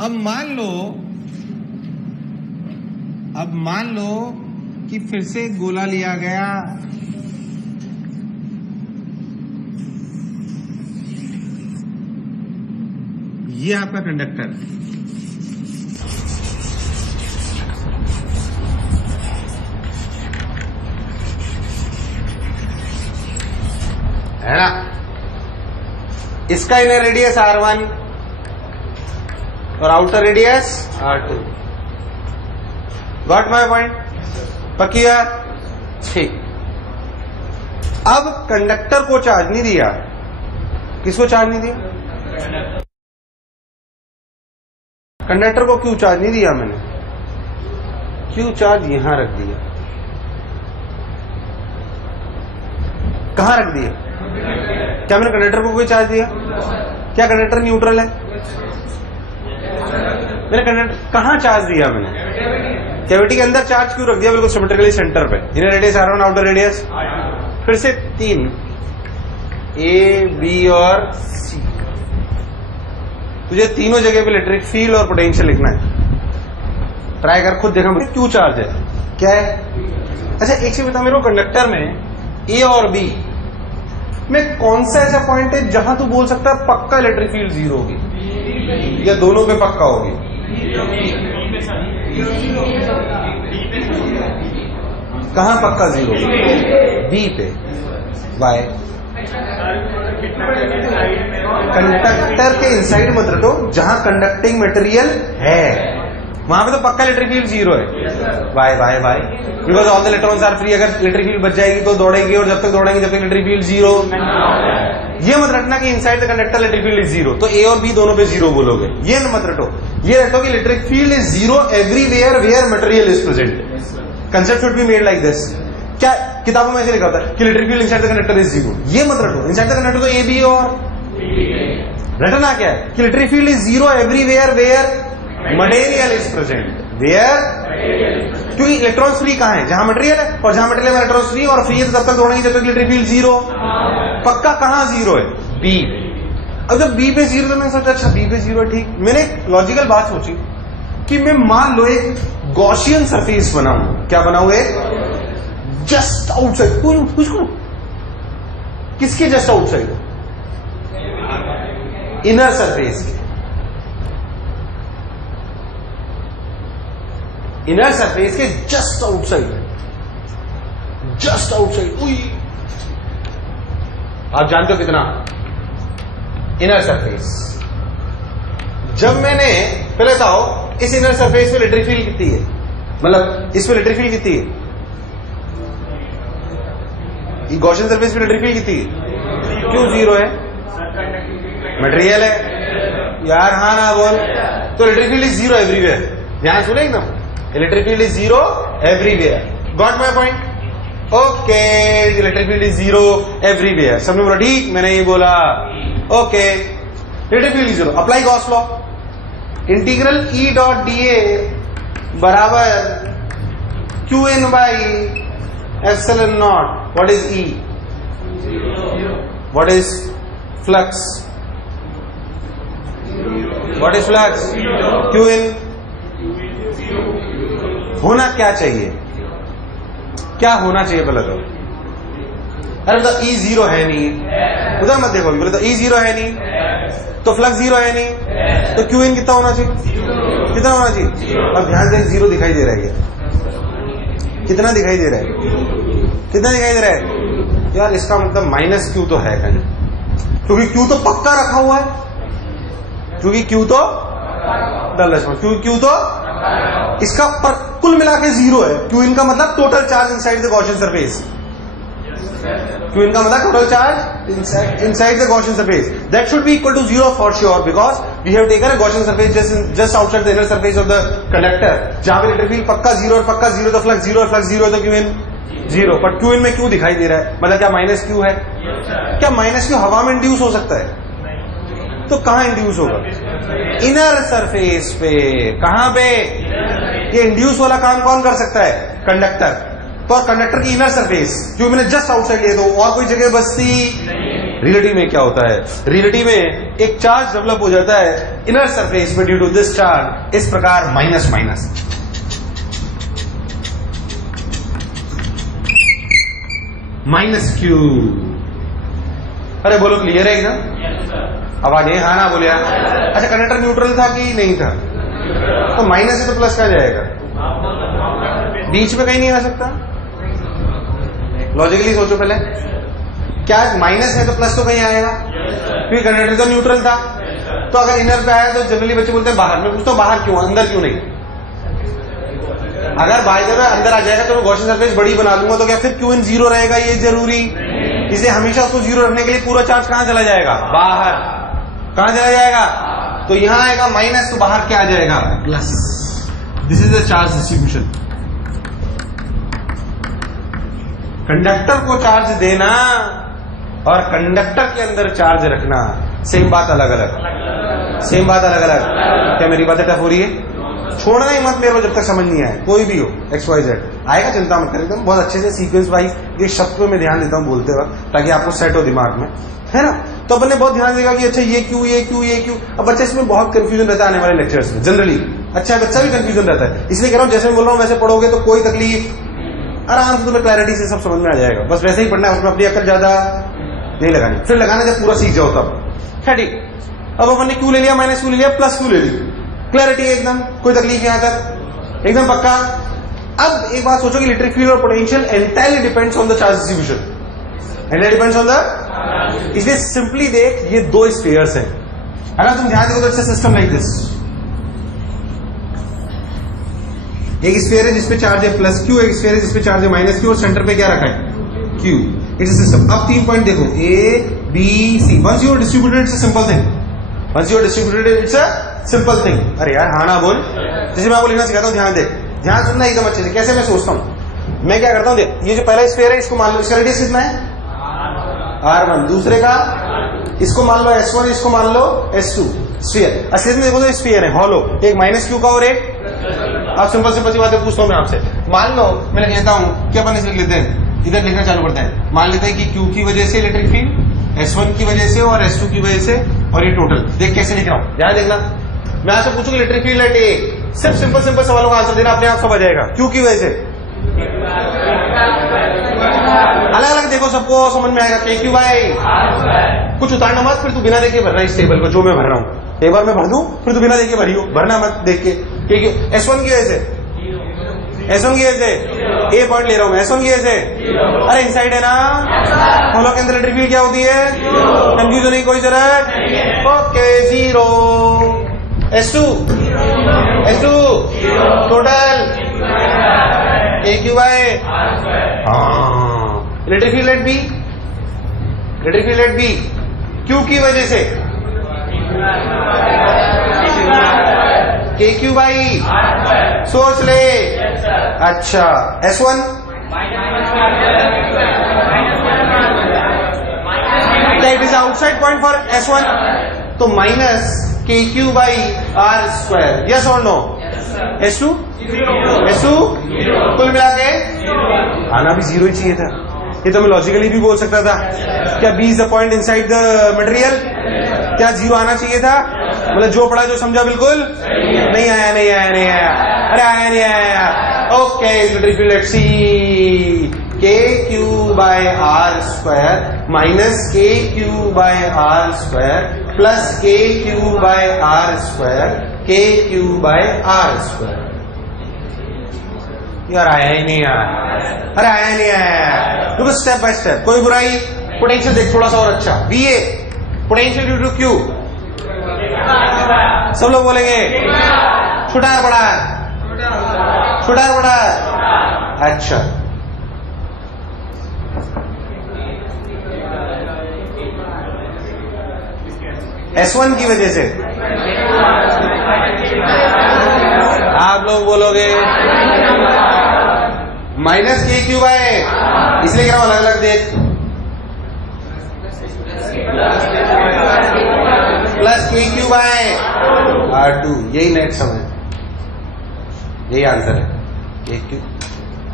अब मान लो कि फिर से एक गोला लिया गया, ये आपका कंडक्टर है ना। इसका इनर रेडियस R1 और outer radius R2। Got my point? पक्की है? ठीक। अब कंडक्टर को चार्ज नहीं दिया, किसको चार्ज नहीं दिया? कंडक्टर को क्यों चार्ज नहीं दिया मैंने? क्यों चार्ज यहां रख दिया? कहां रख दिया? क्या मैंने कंडक्टर को कोई चार्ज दिया? क्या कंडक्टर न्यूट्रल है? मैंने कंडक्टर कहां चार्ज दिया? मैंने कैविटी के अंदर चार्ज क्यों रख दिया? बिल्कुल सिमेट्रिकली सेंटर पे। Inner radius R1, outer radius. फिर से 3 A, B और C। तुझे तीनों जगह पे इलेक्ट्रिक फील्ड और पोटेंशियल लिखना है। ट्राई कर, खुद देखा मुझे क्यों चार्ज है, क्या है। अच्छा एक चीज बता मेरे को, कंडक्टर में A और B में कौन सा ऐसा पॉइंट है जहां तू बोल सकता है पक्का इलेक्ट्रिक फील्ड जीरो होगी, या दोनों पे पक्का होगी? कहां पक्का जीरो? B पे। बाय कंडक्टर के इनसाइड मत रखो, जहां कंडक्टिंग मटेरियल है वहां पे तो पक्का इलेक्ट्रिक फील्ड जीरो है। Bye bye bye, because all the electrons are free. अगर इलेक्ट्रिक फील्ड बच जाएगी तो दौड़ेगी, और जब तक दौड़ेंगे जब तक इलेक्ट्रिक फील्ड जीरो। ये मत रखना कि inside the conductor electric field is zero, तो ए और बी दोनों पे जीरो बोलोगे। ये मत रटो, ये रटो कि electric field is zero everywhere where material is present. Concept should be made like this. क्या किताबों में ऐसे लिखा होता है कि electric field inside the conductor is zero? ये मत रटो। इनसाइड द कंडक्टर तो ए बी और रटना क्या है कि electric field is zero everywhere where material is present. Where, क्योंकि इलेक्ट्रॉन्स फ्री कहां है? जहां मटेरियल है, और जहां मटेरियल में इलेक्ट्रॉन्स फ्री और फ्री है तो तब तक दौड़ेंगे जब तक इलेक्ट्रिक फील्ड जीरो। पक्का कहां जीरो है? बी। अब जब बी पे जीरो, तो मैंने सोचा अच्छा बी पे जीरो है, ठीक। मैंने एक लॉजिकल बात सोची कि मैं मान लो एक गॉसियन सरफेस बनाऊं। क्या बनाऊं? एक जस्ट आउटसाइड। कुछ किसके जस्ट आउटसाइड? इनर सरफेस के। इनर सरफेस के जस्ट आउटसाइड, जस्ट आउटसाइड। आप जानते हो कितना? Inner surface. जब मैंने पहले बताओ इस इनर सरफेस पे इलेक्ट्रिक फील्ड कितनी है, मतलब इस पे इलेक्ट्रिक फील्ड कितनी है? गॉसियन सरफेस पे इलेक्ट्रिक फील्ड कितनी है? क्यों जीरो है? मटेरियल है यार, हाँ ना बोल। तो electric field is zero everywhere. ध्यान सुने एकदम, electric field is zero everywhere. Got my point? Okay, electric field is zero everywhere. सबने बोला ठीक, मैंने ये बोला। Okay, electric field is zero. Apply Gauss law. Integral E dot D A बराबर Q N by epsilon naught. What is E? What is flux? What is flux? Q N. होना क्या चाहिए? क्या होना चाहिए पहले तो? अरे तो ई जीरो है नहीं, उधर मत देखो। बोले तो ई जीरो है नहीं, तो फ्लक्स जीरो है नहीं, तो क्यू इन कितना होना चाहिए? कितना होना चाहिए? अब ध्यान से जीरो दिखाई दे रहा है क्या? कितना दिखाई दे रहा है? कितना दिखाई दे रहा है यार? इसका मतलब माइनस क्यू तो है कहीं, क्योंकि क्यू तो पक्का रखा हुआ है। क्योंकि क्यू तो क्यू तो इसका पर कुल मिला के जीरो है। क्यू इनका मतलब total charge inside the Gaussian surface. Q इनका मतलब total charge inside the Gaussian surface. That should be equal to zero for sure, because we have taken a Gaussian surface just outside the inner surface of the conductor, जहां पे electric field पक्का zero और पक्का zero, तो flux zero और flux zero, तो Q in zero. But Q in में Q दिखाई दे रहा है, मतलब क्या माइनस क्यू है? क्या माइनस क्यू हवा में इंड्यूस हो सकता है? तो कहां इंड्यूस होगा? इनर सरफेस पे। कहां पे? ये इंड्यूस वाला काम कौन कर सकता है? कंडक्टर। तो कंडक्टर की इनर सरफेस, जो मैंने जस्ट आउटसाइड लिया, तो और कोई जगह बचती रिलेटिव में क्या होता है, रिलेटिव में एक चार्ज डेवलप हो जाता है इनर सरफेस में ड्यू टू दिस चार्ज, इस प्रकार माइनस माइनस माइनस क्यू। अरे बोलो क्लियर है एकदम, आवाज है हाँ ना बोले। अच्छा कंडक्टर न्यूट्रल था कि नहीं था, तो माइनस है तो प्लस कहाँ जाएगा, बीच में कहीं नहीं आ सकता। लॉजिकली सोचो पहले, क्या माइनस है तो प्लस तो कहीं आएगा, क्योंकि कंडक्टर तो न्यूट्रल था। तो अगर इनर पे आया तो जनरली बच्चे बोलते हैं बाहर, में पूछता हूं बाहर क्यों, अंदर क्यों नहीं। अगर बाय द वे अंदर आ जाएगा तो मैं गॉसियन सरफेस बड़ी बना लूंगा, तो क्या फिर क्यू इन जीरो रहेगा, ये जरूरी। इसलिए हमेशा उसको जीरो रखने के लिए पूरा चार्ज कहां चला जाएगा, बाहर। कहां चला जाएगा, तो यहां आएगा माइनस, तो बाहर क्या आ जाएगा, plus. This is the charge distribution. Conductor को चार्ज देना और कंडक्टर के अंदर चार्ज रखना सेम बात, अलग अलग, सेम बात अलग अलग। क्या मेरी बातें टफ हो रही है, छोड़ना ही मत मेरे को जब तक समझ नहीं आए, कोई भी हो एक्स वाई जेड आएगा, चिंता मत करें, बहुत अच्छे से सीक्वेंस वाइज एक शब्द पे मैं ध्यान देता हूं बोलते वक्त, ताकि आपको सेट हो दिमाग में, है ना। तो अपन ने बहुत ध्यान देगा कि अच्छा ये क्यों ये क्यों ये क्यों। अब बच्चे इसमें बहुत कंफ्यूजन रहता है आने वाले लेक्चर्स में, जनरली अच्छा बच्चा भी कंफ्यूजन रहता है, इसलिए कह रहा हूं जैसे मैं बोल रहा हूं वैसे पढ़ोगे तो कोई तकलीफ, आराम से तुम्हें क्लैरिटी से सब समझ में आ जाएगा। बस वैसे ही पढ़ना है, उसमें अपनी अकल ज्यादा नहीं लगानी, फिर लगाना जब पूरा सीख जाओ तब। ठीक, अब अपन ने क्यू ले लिया, माइनस क्यू ले लिया, प्लस क्यू ले ली, क्लैरिटी एकदम, कोई तकलीफ यहां तक एकदम पक्का। अब एक बात सोचो कि इलेक्ट्रिक फील्ड और potential entirely depends on the charge distribution, entirely depends on the. इसलिए सिंपली देख, ये दो स्फीयर्स हैं, अगर तुम ध्यान देखो तो it's a system like this. एक स्फीयर है जिसपे चार्ज है प्लस क्यू, एक स्फीयर है जिसपे चार्ज है माइनस क्यू, और सेंटर पे क्या रखा है, क्यू। It's a system. अब 3 पॉइंट देखो, A B C. Once you are distributed it's a simple thing, once you are distributed it's a simple thing. अरे यार हाँ ना बोल, जैसे मैं आपको लिखना सिखाता हूँ, ध्यान दे, ध्यान सुनना एकदम अच्छे से। कैसे मैं सोचता हूँ, मैं क्या करता हूँ, देख ये जो पहला स्फीयर है इसको मान लो, इसका रेडियस कितना है R1, दूसरे का इसको मान लो S1, इसको मान लो S2। स्फीयर असली में देखो तो स्फीयर है हॉलो, एक माइनस क्यू का और एक। आप सिंपल सिंपल सी बातें पूछता हूँ मैं आपसे, मान लो मैं लिख लेता हूँ, क्या अपन इसे लिख लेते हैं, इधर लिखना चालू करते हैं। मान लेते हैं कि क्यू की वजह से इलेक्ट्रिक फील्ड, S1 की वजह से और S2 की वजह से, और ये टोटल। देख कैसे लिख रहा हूँ, ध्यान देखना। मैं आपसे पूछूंगा इलेक्ट्रिक फील्ड एट ए, सिर्फ सिंपल सिंपल सवालों का आंसर देना, अपने आप सब आ जाएगा। क्यू की वजह से अलग अलग देखो, सबको समझ में आएगा। के क्यू बाई, कुछ उतारना मत, फिर तू बिना देखे भरना इस टेबल को, जो मैं भर रहा हूँ। एक बार मैं भर दूं, फिर तू बिना देखे भरियो, भरना मत देख के। S1 की वजह से, S1 की वजह से ए पॉइंट ले रहा हूं मैं, S1 की वजह से। अरे इनसाइड है ना, होलो के अंदर इलेक्ट्रिक फील्ड क्या होती है, कंफ्यूजन नहीं कोई जरूरत। Okay, zero. S2 total AQI। हाँ, electric field at B, electric field at B Q की वजह से KQ बाई, सोच ले। अच्छा S1 it is outside point for S1, तो minus KQ by R square, yes और नो। S2 कुल मिला के आना भी जीरो ही चाहिए था। ये तो मैं लॉजिकली भी बोल सकता था, क्या B is the point inside the material, क्या जीरो आना चाहिए था। मतलब जो पढ़ा जो समझा बिल्कुल नहीं आया, नहीं आया, नहीं आया, अरे आया नहीं आया। Okay, electric field at C, KQ by R square minus KQ by R square plus KQ by R square, KQ by R square. यार आया ही नहीं यार, अरे आया नहीं आया। देखो स्टेप बाय स्टेप, कोई बुराई। पोटेंशियल देख थोड़ा सा और अच्छा, VA potential due to Q, सब लोग बोलेंगे छोटा है बड़ा है, छोटा है बड़ा है। अच्छा S1 की वजह से आप लोग बोलोगे माइनस KQ बाय, इसलिए कह रहा हूं अलग अलग देख, प्लस KQ बाय R2, यही नेट समय, यही आंसर है KQ।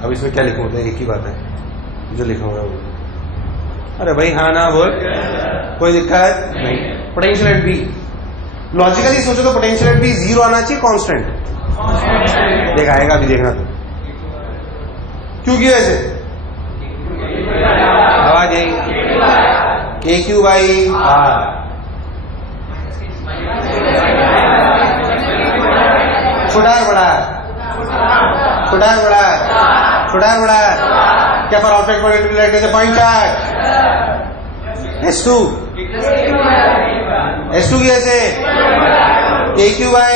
अब इसमें क्या लिखूं, एक ही बात है जो लिखा हुआ है वो। अरे भाई हाँ ना बोल, कोई दिक्कत नहीं। पोटेंशियल एट बी, लॉजिकली सोचो तो पोटेंशियल एट बी जीरो आना चाहिए, कांस्टेंट। देख आएगा अभी, देखना तो। क्यों किया ऐसे? आवाज यही, के क्यू बाई आर। छोटा है बड़ा है? छोटा है बड़ा है? छोटा है बड़ा है? क्या for object potential point charge S2 की ऐसे के क्यू बाय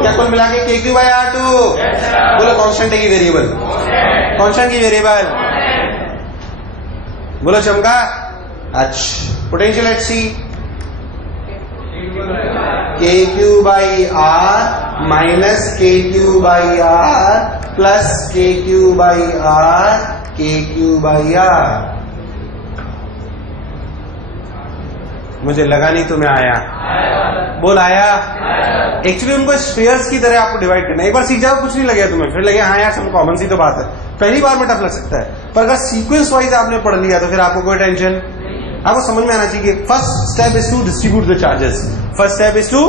क्या कुल मिला के के क्यू बाय R2। बोलो कांस्टेंट है की वेरिएबल? कांस्टेंट की वेरिएबल बोलो चमका। अच्छा पोटेंशियल एट सी के क्यू बाई आर माइनस के क्यू बाई आर प्लस के क्यू बाई आर के क्यू बाई आर। मुझे लगा नहीं तुम्हें आया, बोल आया। एक्चुअली उनको स्फीयर्स की तरह आपको डिवाइड करना है। एक बार सीख जाओ कुछ नहीं लगे तुम्हें, फिर लगे हाँ यार सब कॉमन सी तो बात है, पहली बार में टफ लग सकता है। पर अगर सीक्वेंस वाइज आपने पढ़ लिया तो फिर आपको कोई टेंशन, आपको समझ में आना चाहिए। First step is to distribute the charges. First step is to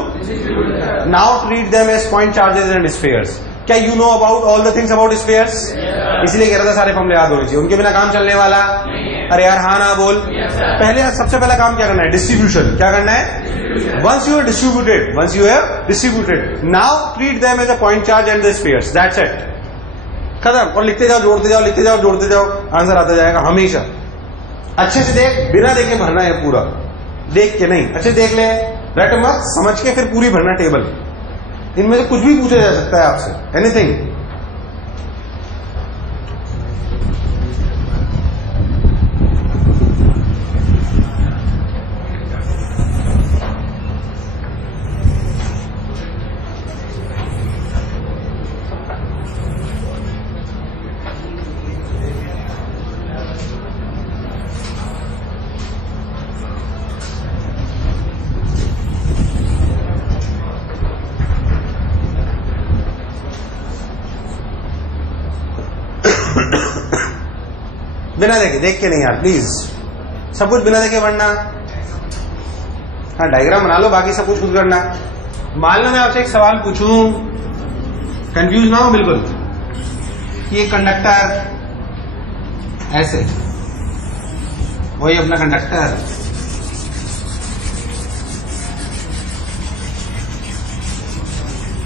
now treat them as point charges and spheres. क्या you know about all the things about spheres? इसलिए कह रहा था सारे फॉर्मूले याद होने चाहिए, उनके बिना काम चलने वाला। अरे यार हाँ ना बोल। पहले सबसे पहला काम क्या करना है? डिस्ट्रीब्यूशन। क्या करना है? Once you have distributed now treat them as a point charge and the spheres, that's it, खत्म। और लिखते जाओ, जोड़ते जाओ, लिखते जाओ, जोड़ते जाओ, आंसर आता जाएगा हमेशा। अच्छे से देख, बिना देखे भरना है पूरा, देख के नहीं, अच्छे देख ले, रट मत, समझ के फिर पूरी भरना टेबल। इनमें से कुछ भी पूछा जा सकता है आपसे, एनीथिंग। बिना देखे, देख के नहीं यार प्लीज, सब कुछ बिना देखे पढ़ना। हाँ डायग्राम बना लो, बाकी सब कुछ खुद करना। मान लो मैं आपसे एक सवाल पूछूं, कंफ्यूज ना हो बिल्कुल, कि ये कंडक्टर ऐसे, वही अपना कंडक्टर,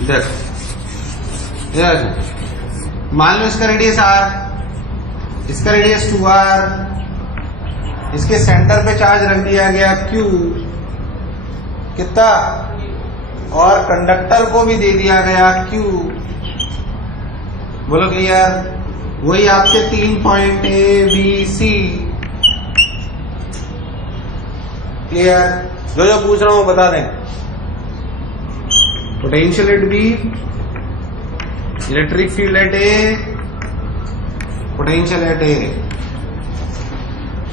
देख मान लो इसका रेडियस R, इसका रेडियस 2R, इसके सेंटर पे चार्ज रख दिया गया Q कितना, और कंडक्टर को भी दे दिया गया Q। बोलो क्लियर? वही आपके 3 point A B C। Clear? जो जो पूछ रहा हूं बता दें। Potential at B, electric field eight A, potential at A,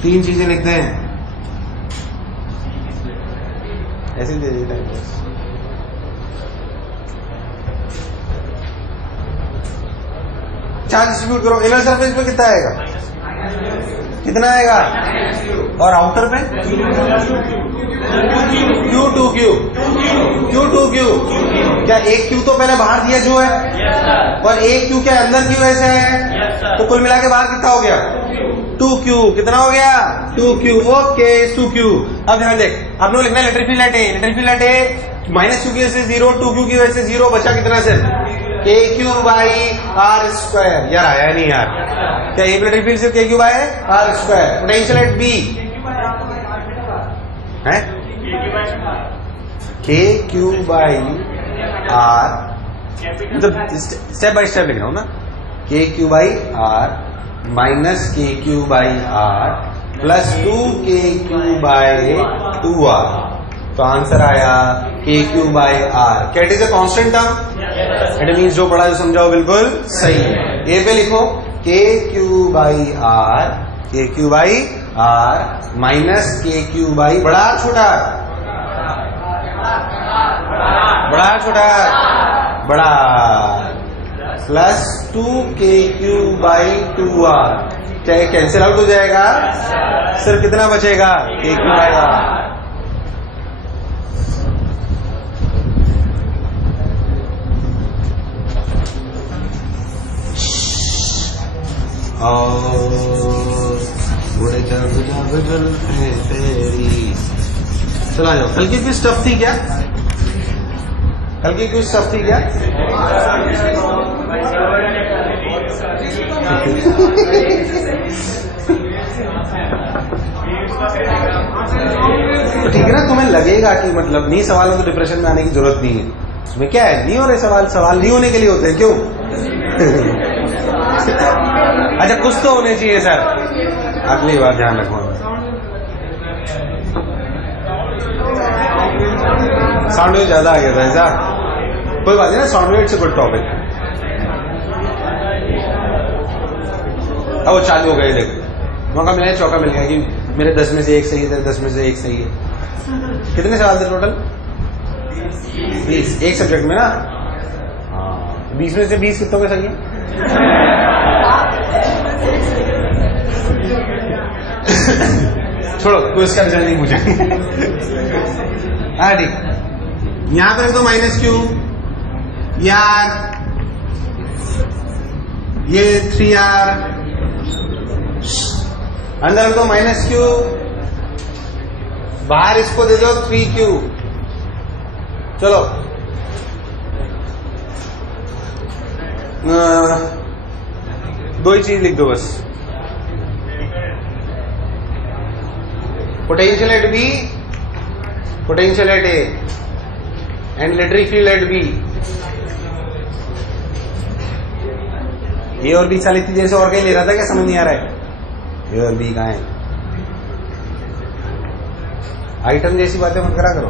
तीन चीजें लिखते हैं। ऐसे ही दे दीजिए टाइम पास। चार्ज डिस्ट्रीब्यूट करो, इनर सरफेस पे कितना आएगा? कितना आएगा? और आउटर पे Q2Q, Q2Q। क्या एक Q तो मैंने बाहर दिया जो है, और एक Q क्या अंदर Q ऐसे है, तो कुल मिला के बाहर कितना हो गया? 2Q। कितना हो गया? 2Q। Okay 2Q। अब ध्यान देख, आप लोग लिखना है electric field eight A, electric field eight A minus Q की वजह से 0, 2Q की वजह से 0, बचा कितना से? KQ by R square. यार आया नहीं यार, क्या एक इलेक्ट्रिक फील्ड से KQ by R square. Potential at B है KQ बाई R, मतलब स्टेप बाई स्टेप लिख रहा हूं ना, KQ by R minus KQ by R plus 2KQ by 2R। तो आंसर आया KQ बाई R। क्या it is a constant term? It means जो पढ़ा जो समझाओ बिल्कुल सही है। ए पे लिखो KQ by R, KQ by R minus KQ by बड़ा छोटा, बड़ा छोटा, बड़ा, प्लस 2KQ बाई 2R। क्या ये कैंसिल आउट हो जाएगा? सिर्फ कितना बचेगा? एक ही आएगा। बड़े जागल है तेरी। चला जाओ। कल की क्विज टफ थी क्या? कल की क्विज टफ थी क्या? तो ठीक है ना, तुम्हें लगेगा कि मतलब नहीं सवाल में तो डिप्रेशन में आने की जरूरत नहीं है। उसमें क्या है, नहीं हो रहे सवाल, सवाल नहीं होने के लिए होते हैं। क्यों? अच्छा कुछ तो होने चाहिए सर, अगली बार ध्यान रखो। साउंड वेव ज्यादा आ गया था ऐसा, कोई बात नहीं ना, sound wave it's a good topic. अब वो चालू हो गए, देखो मौका मिला है, चौका मिल गया कि मेरे 10 में से 1 सही है, तेरे 10 में से 1 सही है। कितने सवाल थे टोटल? 20 एक सब्जेक्ट में ना। 20 में से 20 कितनों के सही है? छोड़ो, कोई इसका रिजल्ट नहीं पूछेंगे। हाँ ठीक, यहां पर तो माइनस क्यू यार, ये 3R अंदर तो माइनस क्यू, बाहर इसको दे दो 3Q। चलो दो ही चीज लिख दो बस, potential at B, potential at A and electric field eight B। ये और B साल इतनी देर से और कहीं ले रहा था क्या? समझ नहीं आ रहा है ये और B कहाँ है? आइटम जैसी बातें मत करा करो।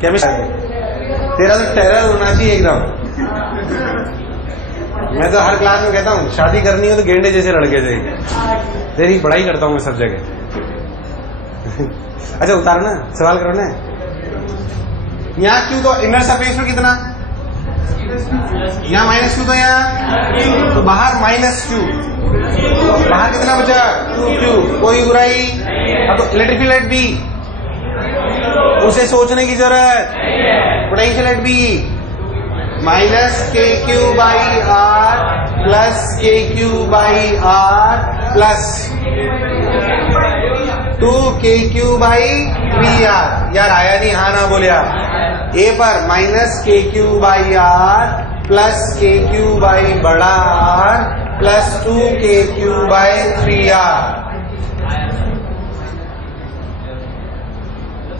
केमिस्ट्री तेरा तो टेरर होना चाहिए एकदम। मैं तो हर क्लास में कहता हूँ शादी करनी हो तो गेंडे जैसे लड़के चाहिए। तेरी पढ़ाई करता हूँ मैं सब जगह। अच्छा उतारना, सवाल करो ना। यहाँ क्यों, तो इनर सरफेस में कितना, यहाँ माइनस क्यू, तो यहाँ तो बाहर माइनस क्यू, बाहर कितना बचा? 2Q। कोई बुराई? अब तो इलेक्ट्रिक फील्ड एट B, उसे सोचने की जरूरत। Potential at B minus KQ by R plus KQ by R plus 2KQ by VR। यार आया नहीं, हाँ ना बोले आप। A पर minus KQ by R plus KQ by बड़ा R plus 2KQ by 3R।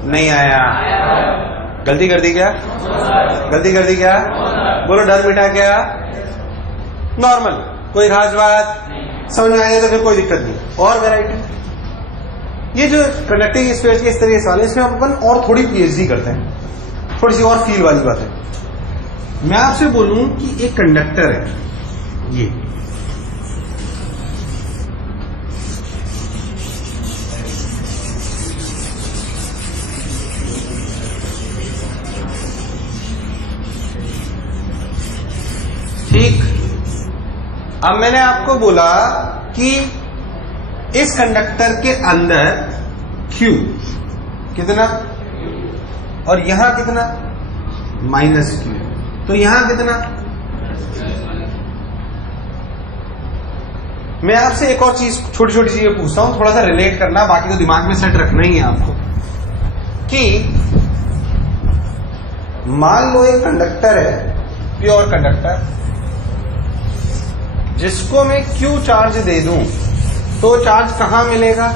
नहीं आया, गलती कर दी क्या? गलती कर दी क्या? बोलो डर मिटा क्या? नॉर्मल, कोई खास बात समझ में आया तो फिर कोई दिक्कत नहीं। और वैरायटी, ये जो कंडक्टिंग स्पेस के इस तरह के सवाल है, इसमें अपन और थोड़ी PhD करते हैं, थोड़ी सी और फील वाली बात है। मैं आपसे बोलूं कि एक कंडक्टर है, ये ठीक। अब मैंने आपको बोला कि इस कंडक्टर के अंदर Q कितना और यहां कितना? Minus Q। तो यहां कितना? मैं आपसे एक और चीज, छोटी छोटी चीजें पूछता हूं, थोड़ा सा रिलेट करना, बाकी तो दिमाग में सेट रखना ही है आपको। कि मान लो एक कंडक्टर है, प्योर कंडक्टर, जिसको मैं Q चार्ज दे दूं तो चार्ज कहां मिलेगा?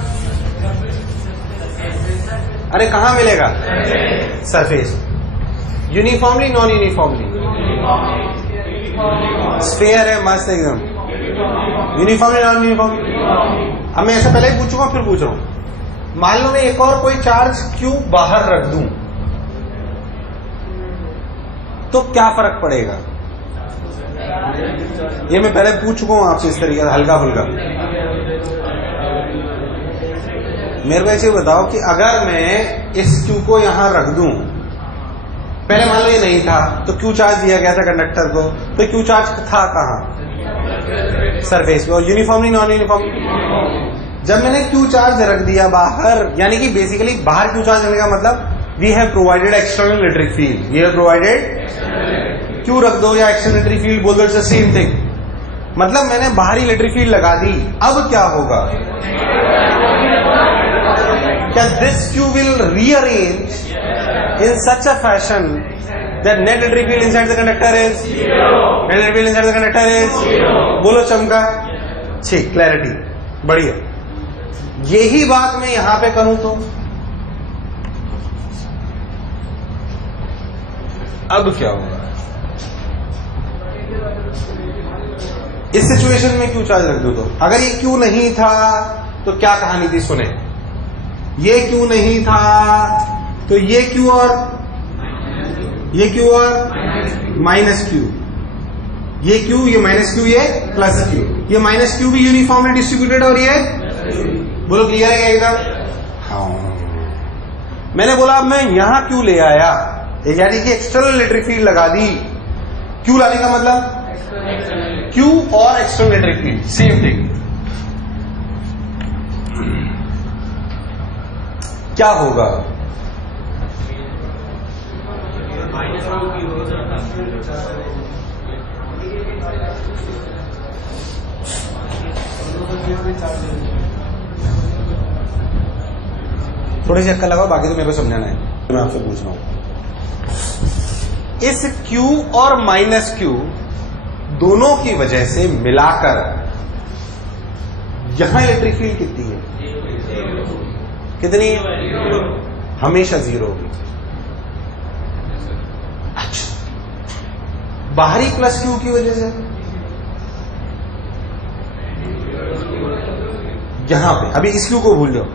अरे कहां मिलेगा? Surface. Uniformly, non uniformly? Sphere है मस्त एकदम। Uniformly, non uniformly? अब मैं ऐसे पहले ही पूछूंगा, फिर पूछ रहा हूं। मान लो मैं एक और कोई चार्ज Q बाहर रख दूं तो क्या फर्क पड़ेगा? ये मैं पहले पूछ चुका हूं आपसे इस तरीके से हल्का फुल्का। मेरे को ऐसे बताओ कि अगर मैं इस Q को यहां रख दूं, पहले मान लो ये नहीं था तो Q चार्ज दिया गया था कंडक्टर को, तो Q चार्ज था कहां? सरफेस पे। और यूनिफॉर्मली नॉन यूनिफॉर्मली, जब मैंने क्यू चार्ज रख दिया बाहर, यानी कि बेसिकली बाहर क्यू चार्ज रखने का मतलब we have provided external electric field, we have provided, Q रख दो या एक्सटर्नल इलेक्ट्रिक फील्ड बोल दो, इट्स द सेम थिंग। मतलब मैंने बाहरी इलेक्ट्रिक फील्ड लगा दी, अब क्या होगा? क्या this Q will rearrange in such a fashion that net electric field inside the conductor is zero. Net electric field inside the conductor is zero. बोलो चमका, ठीक, क्लैरिटी, बढ़िया। यही बात मैं यहां पे करूं तो अब क्या होगा? इस सिचुएशन में क्यू चार्ज रख दो तो, अगर ये क्यू नहीं था तो क्या कहानी थी सुने। ये क्यू नहीं था तो ये क्यू और माइनस क्यू, ये क्यू, ये माइनस क्यू, ये प्लस क्यू, ये माइनस क्यू भी यूनिफॉर्मली डिस्ट्रीब्यूटेड और ये, बोलो क्लियर है क्या एकदम? हाँ। मैंने बोला मैं यहां क्यू ले आया, यानी कि एक्सटर्नल इलेक्ट्रिक फील्ड लगा दी। क्यू लाने का मतलब क्यू और external electric field same thing. क्या होगा? थोड़ी सी अक्कल लगाओ, बाकी तो मेरे को समझाना है, मैं आपसे पूछ रहा हूं। इस Q और माइनस Q दोनों की वजह से मिलाकर यहां इलेक्ट्रिक फील्ड कितनी है? कितनी? हमेशा जीरो होगी। अच्छा, बाहरी प्लस Q की वजह से यहां पे, अभी इस Q को भूल जाओ,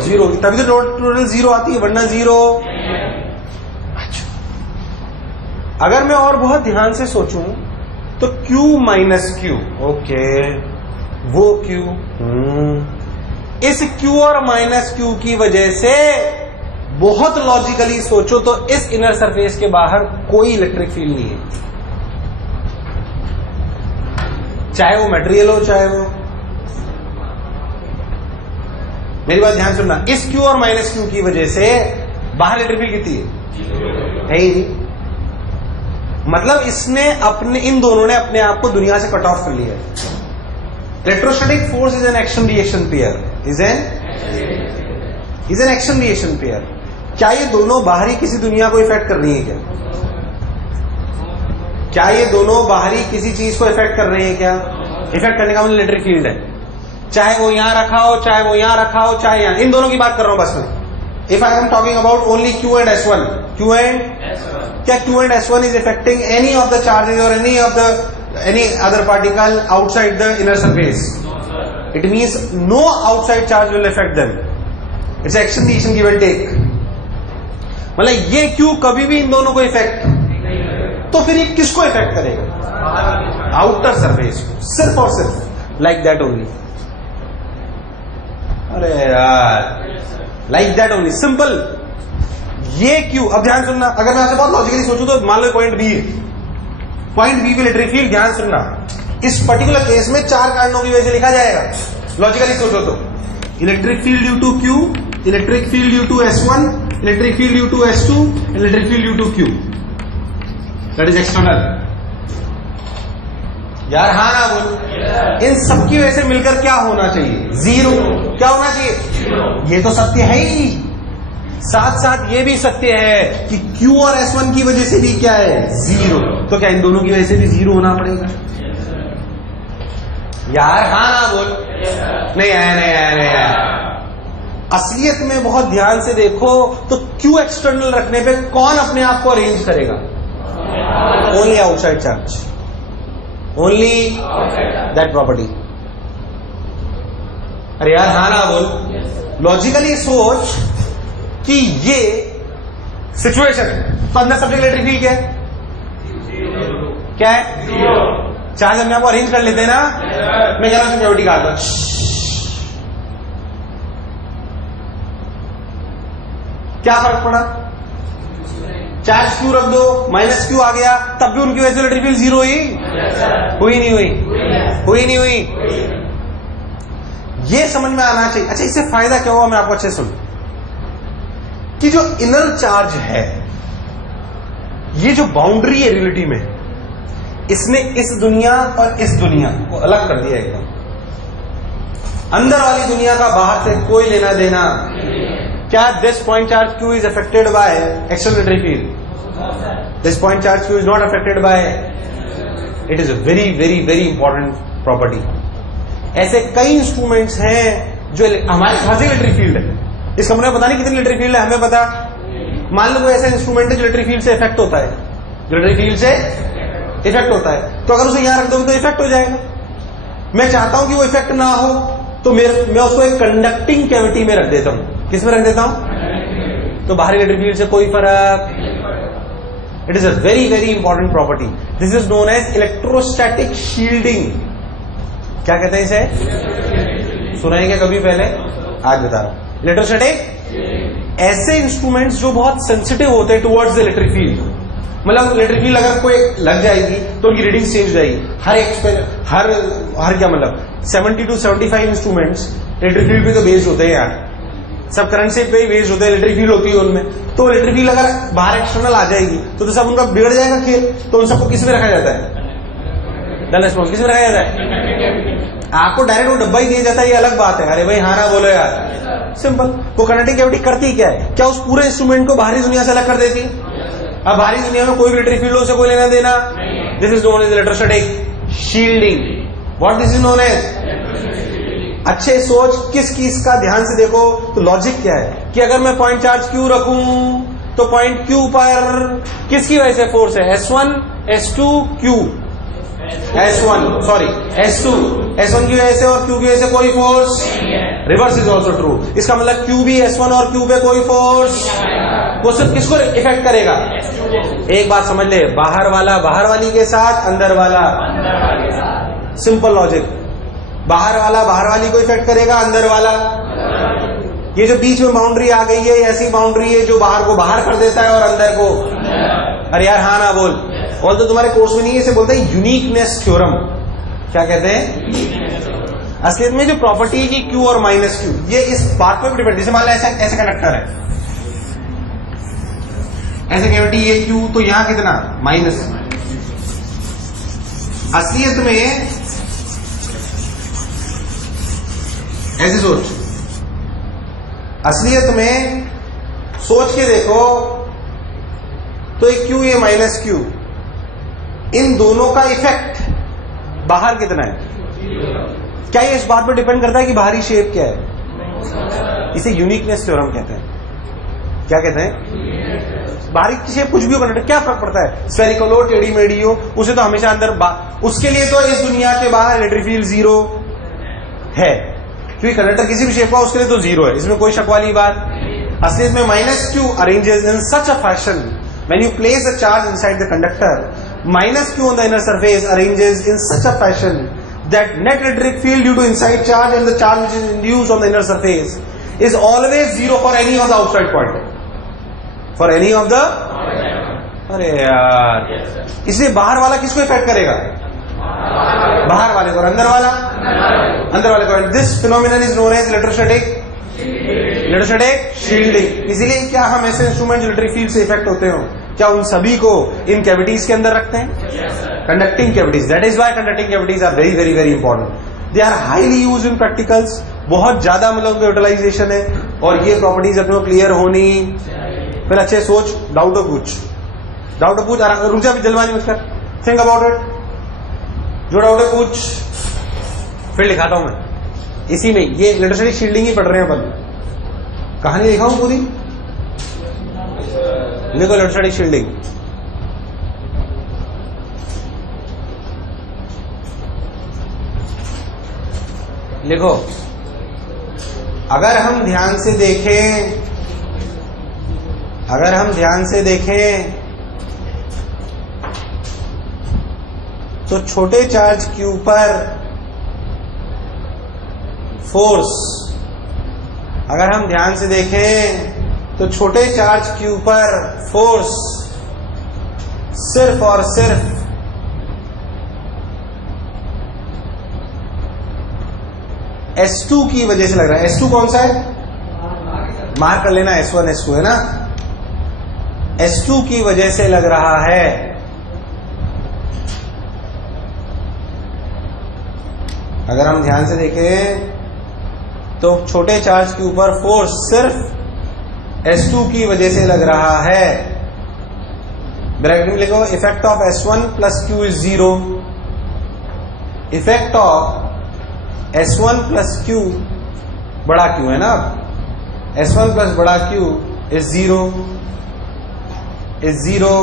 जीरो, तभी तो टोटल जीरो आती है, वरना जीरो। अच्छा, अगर मैं और बहुत ध्यान से सोचूं तो Q माइनस Q, ओके, वो Q, इस Q और माइनस Q की वजह से बहुत लॉजिकली सोचो तो इस इनर सरफेस के बाहर कोई इलेक्ट्रिक फील्ड नहीं है, चाहे वो मटेरियल हो चाहे वो, मेरी बात ध्यान सुनना, इस Q और माइनस Q की वजह से बाहर इलेक्ट्रिक फील्ड कितनी है ही नहीं। मतलब इसने अपने, इन दोनों ने अपने आप को दुनिया से कट ऑफ कर लिया है। Electrostatic force is an action reaction pair, is an action reaction pair. क्या ये दोनों बाहरी किसी दुनिया को इफेक्ट कर रही है क्या? क्या ये दोनों बाहरी किसी चीज को इफेक्ट कर रहे हैं क्या? इफेक्ट करने का मतलब इलेक्ट्रिक फील्ड है, चाहे वो यहां रखा हो, चाहे वो यहां रखा हो, चाहे यहां, इन दोनों की बात कर रहा हूं बस मैं। If I am talking about only Q and S1, Q and, क्या Q and S1 is affecting any of the charges और any other particle outside the inner surface? It means no outside charge will affect them. It's action reaction give and take. मतलब ये Q कभी भी इन दोनों को effect, तो फिर ये किसको इफेक्ट करेगा? आउटर सरफेस को, सिर्फ और सिर्फ, लाइक दैट ओनली। अरे यार, लाइक दैट ओनली, सिंपल। ये Q, अब ध्यान सुनना, अगर मैं आपसे बहुत लॉजिकली सोचूं तो मान लो पॉइंट बी है, पॉइंट बी पे इलेक्ट्रिक फील्ड, ध्यान सुनना, इस पर्टिकुलर केस में चार कारणों की वजह से लिखा जाएगा, लॉजिकली सोचो तो। Electric field due to Q, electric field due to S1, electric field due to S2, electric field due to Q, that is external. यार हाँ ना बोल, इन सबकी वजह से मिलकर क्या होना चाहिए? जीरो। क्या होना चाहिए? ये तो सत्य है ही, साथ साथ ये भी सत्य है कि Q और S1 की वजह से भी क्या है? जीरो। तो क्या इन दोनों की वजह से भी जीरो होना पड़ेगा? यार हाँ ना बोल, नहीं आया, नहीं आया, नहीं आया। असलियत में बहुत ध्यान से देखो तो Q एक्सटर्नल रखने पे कौन अपने आप को अरेंज करेगा? Only outside charge, only that property. अरे यार हाँ ना बोल, लॉजिकली सोच कि ये सिचुएशन है, तो अंदर सब्जेक्ट इलेक्ट्रिक फील्ड क्या है? क्या है? चार्ज अपने आप को अरेंज कर लेते हैं ना। मैं कह रहा हूं सिक्योरिटी गार्ड का, क्या फर्क पड़ा? चार्ज क्यू रख दो, माइनस क्यू आ गया, तब भी उनकी वजह से इलेक्ट्रिक फील्ड जीरो हुई? हुई नहीं हुई? हुई नहीं हुई? ये समझ में आना चाहिए। अच्छा, इससे फायदा क्या हुआ मैं आपको अच्छे सुन, कि जो इनर चार्ज है, ये जो बाउंड्री है रियलिटी में, इसने इस दुनिया और इस दुनिया को अलग कर दिया एकदम। अंदर वाली दुनिया का बाहर से कोई लेना देना। क्या this point charge Q is affected by external electric field? This point charge Q is not affected by. It is a very very very important property. ऐसे कई इंस्ट्रूमेंट्स हैं जो हमारे खास इलेक्ट्रिक फील्ड है, इस कमरे में पता नहीं कितनी इलेक्ट्रिक फील्ड है, हमें पता। मान लो कोई ऐसा इंस्ट्रूमेंट है जो इलेक्ट्रिक फील्ड से इफेक्ट होता है, इलेक्ट्रिक फील्ड से इफेक्ट होता है, तो अगर उसे यहां रख दोगे तो इफेक्ट हो जाएगा। मैं चाहता हूं कि वो इफेक्ट ना हो, तो मैं उसको एक कंडक्टिंग कैविटी में रख देता हूं। किस में रख देता हूं? तो बाहरी इलेक्ट्रिक फील्ड से कोई फर्क। It is a very very important property. This is known as electrostatic shielding. क्या कहते हैं इसे? सुनाए क्या कभी पहले? आज बता रहा हूं। इलेक्ट्रोस्टैटिक ऐसे इंस्ट्रूमेंट्स जो बहुत सेंसिटिव होते हैं टुवर्ड्स द इलेक्ट्रिक फील्ड। मतलब इलेक्ट्रिक फील्ड अगर कोई लग जाएगी तो उनकी रीडिंग चेंज हो जाएगी। हर क्या मतलब 70 to 75 इंस्ट्रूमेंट्स इलेक्ट्रिक फील्ड पे तो बेस्ड होते हैं यार, सब करंट से पे बेस्ड होते हैं, इलेक्ट्रिक फील्ड होती है उनमें। तो इलेक्ट्रिक फील्ड अगर बाहर एक्सटर्नल आ जाएगी तो सब उनका बिगड़ जाएगा खेल। तो उन सबको किस में रखा जाता है? डल रिस्पॉन्स। किस में रखा जाता है? आपको डायरेक्ट वो डब्बा ही दिया जाता है, ये अलग बात है। अरे भाई हाँ ना बोलो यार, सिंपल। वो कंडक्टिंग कैविटी करती क्या है? क्या उस पूरे इंस्ट्रूमेंट को बाहरी दुनिया से अलग कर देती? अब बाहरी दुनिया में कोई भी इलेक्ट्रिक फील्ड से कोई लेना देना। This is known as electrostatic shielding. What this is known as? अच्छे सोच, किस चीज का ध्यान से देखो तो लॉजिक क्या है कि अगर मैं पॉइंट चार्ज क्यू रखूं तो पॉइंट क्यू पर किसकी वजह से फोर्स है? S1 S2 Q S1 sorry S2 की वजह से और Q की वजह से कोई force. Reverse is also true. इसका मतलब Q भी S1 और Q पे कोई फोर्स। वो सिर्फ किसको इफेक्ट करेगा? एक बात समझ ले, बाहर वाला बाहर वाली के साथ, अंदर वाला। Simple logic. बाहर वाला बाहर वाली को इफेक्ट करेगा, अंदर वाला। ये जो बीच में बाउंड्री आ गई है, ऐसी बाउंड्री है जो बाहर को बाहर कर देता है और अंदर को। अरे यार हाँ ना बोल। और तो तुम्हारे कोर्स में नहीं है, इसे बोलते हैं यूनिकनेस थ्योरम। क्या कहते हैं? असलियत में जो प्रॉपर्टी है कि क्यू और माइनस क्यू, ये इस बात पर डिपेंड। जैसे मान लो ऐसे कंडक्टर है, ऐसे कैविटी ये क्यू, तो यहां कितना? माइनस। असलियत में ऐसे सोच, असलियत में सोच के देखो तो एक क्यू, ये माइनस क्यू, इन दोनों का इफेक्ट बाहर कितना है? क्या ये इस बात पर डिपेंड करता है कि बाहरी शेप क्या है? इसे यूनिकनेस थ्योरम कहते हैं। क्या कहते हैं? बाहरी की शेप कुछ भी हो, क्या फर्क पड़ता है? स्फेरिकल हो, टेढ़ी मेढ़ी हो, उसे तो हमेशा अंदर उसके लिए तो इस दुनिया के बाहर इलेक्ट्रिक फील्ड जीरो है, क्योंकि कंडक्टर किसी भी शेप का उसके लिए तो जीरो है, इसमें कोई शक वाली बात। असलियत में minus Q arranges in such a fashion when you place a charge inside the conductor, minus Q on the inner surface arranges in such a fashion that net electric field due to inside charge and the charge which is induced on the inner surface is always zero for any of the outside point, for any of the. अरे यार, इसलिए बाहर वाला किसको effect करेगा? बाहर वाले को। अंदर वाला अंदर वाले को। This phenomenon is known as electrostatic shielding. इसीलिए क्या हम ऐसे इंस्ट्रूमेंट इलेक्ट्रिक फील्ड से इफेक्ट होते हो, क्या उन सभी को इन कैविटीज के अंदर रखते हैं? Conducting cavities. That is why conducting cavities are very very very important. They are highly used in practicals. बहुत ज्यादा मतलब यूटिलाइजेशन है, और ये प्रॉपर्टीज अपने को क्लियर होनी। फिर अच्छे सोच, डाउट हो पूछ, रुक जा, जल्दबाजी मत कर, थिंक अबाउट इट। जो डाउट है पूछ, फिर लिखाता हूं मैं इसी में। ये इलेक्ट्रोस्टैटिक शील्डिंग ही पढ़ रहे हैं अपन। कहानी लिखा हूं पूरी, देखो इलेक्ट्रोस्टैटिक शील्डिंग। लिखो, अगर हम ध्यान से देखें तो छोटे चार्ज क्यू पर फोर्स, अगर हम ध्यान से देखें तो छोटे चार्ज क्यू पर फोर्स सिर्फ और सिर्फ S2 की वजह से लग रहा है। S2 कौन सा है? मार्क कर लेना, S1 S2 है ना। S2 की वजह से लग रहा है। अगर हम ध्यान से देखें तो छोटे चार्ज के ऊपर फोर्स सिर्फ S2 की वजह से लग रहा है। ब्रैकेट में लिखो effect of S1 plus Q is 0। Effect of S1 plus Q, बड़ा Q है ना, S1 प्लस बड़ा Q is 0, is 0।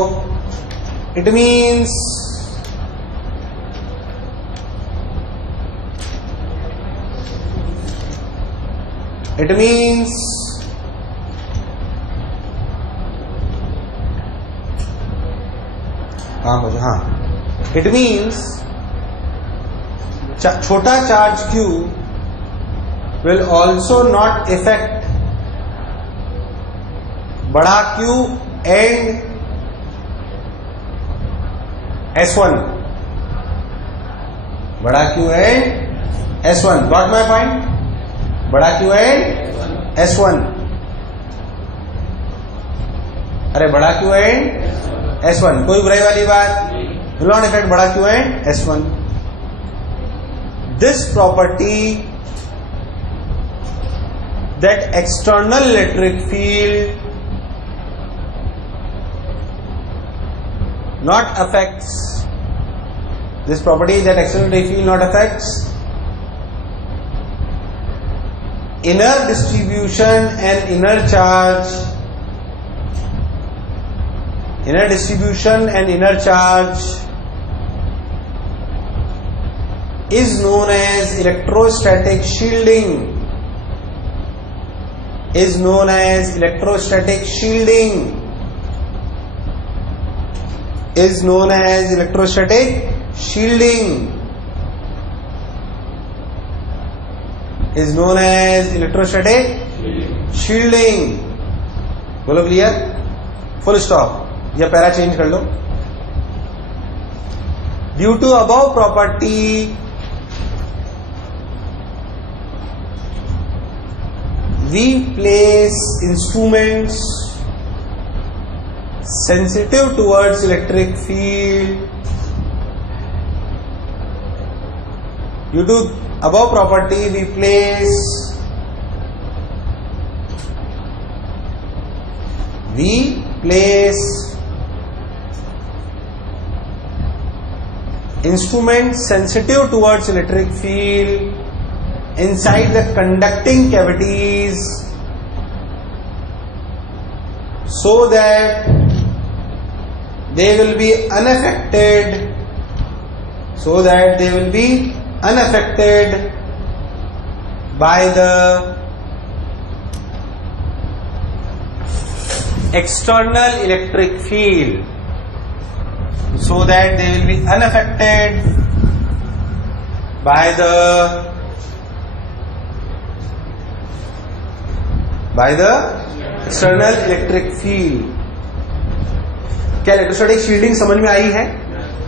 It means it means छोटा charge Q will also not affect बड़ा Q and S1, बड़ा Q and S1। Got my point? बड़ा Q and S1, अरे बड़ा Q and S1, कोई बुराई वाली बात, will not affect बड़ा Q and S1। This property that external electric field not affects, this property that external electric field not affects inner distribution and inner charge, inner distribution and inner charge is known as electrostatic shielding, is known as electrostatic shielding, is known as electrostatic shielding, is known as electrostatic shielding। बोलो clear? Full stop या para change कर लो। Due to above property we place instruments sensitive towards electric field। Due to above property we place instruments sensitive towards electric field inside the conducting cavities so that they will be unaffected, so that they will be unaffected by the external electric field, so that they will be unaffected by the external electric field। क्या electrostatic shielding समझ में आई है?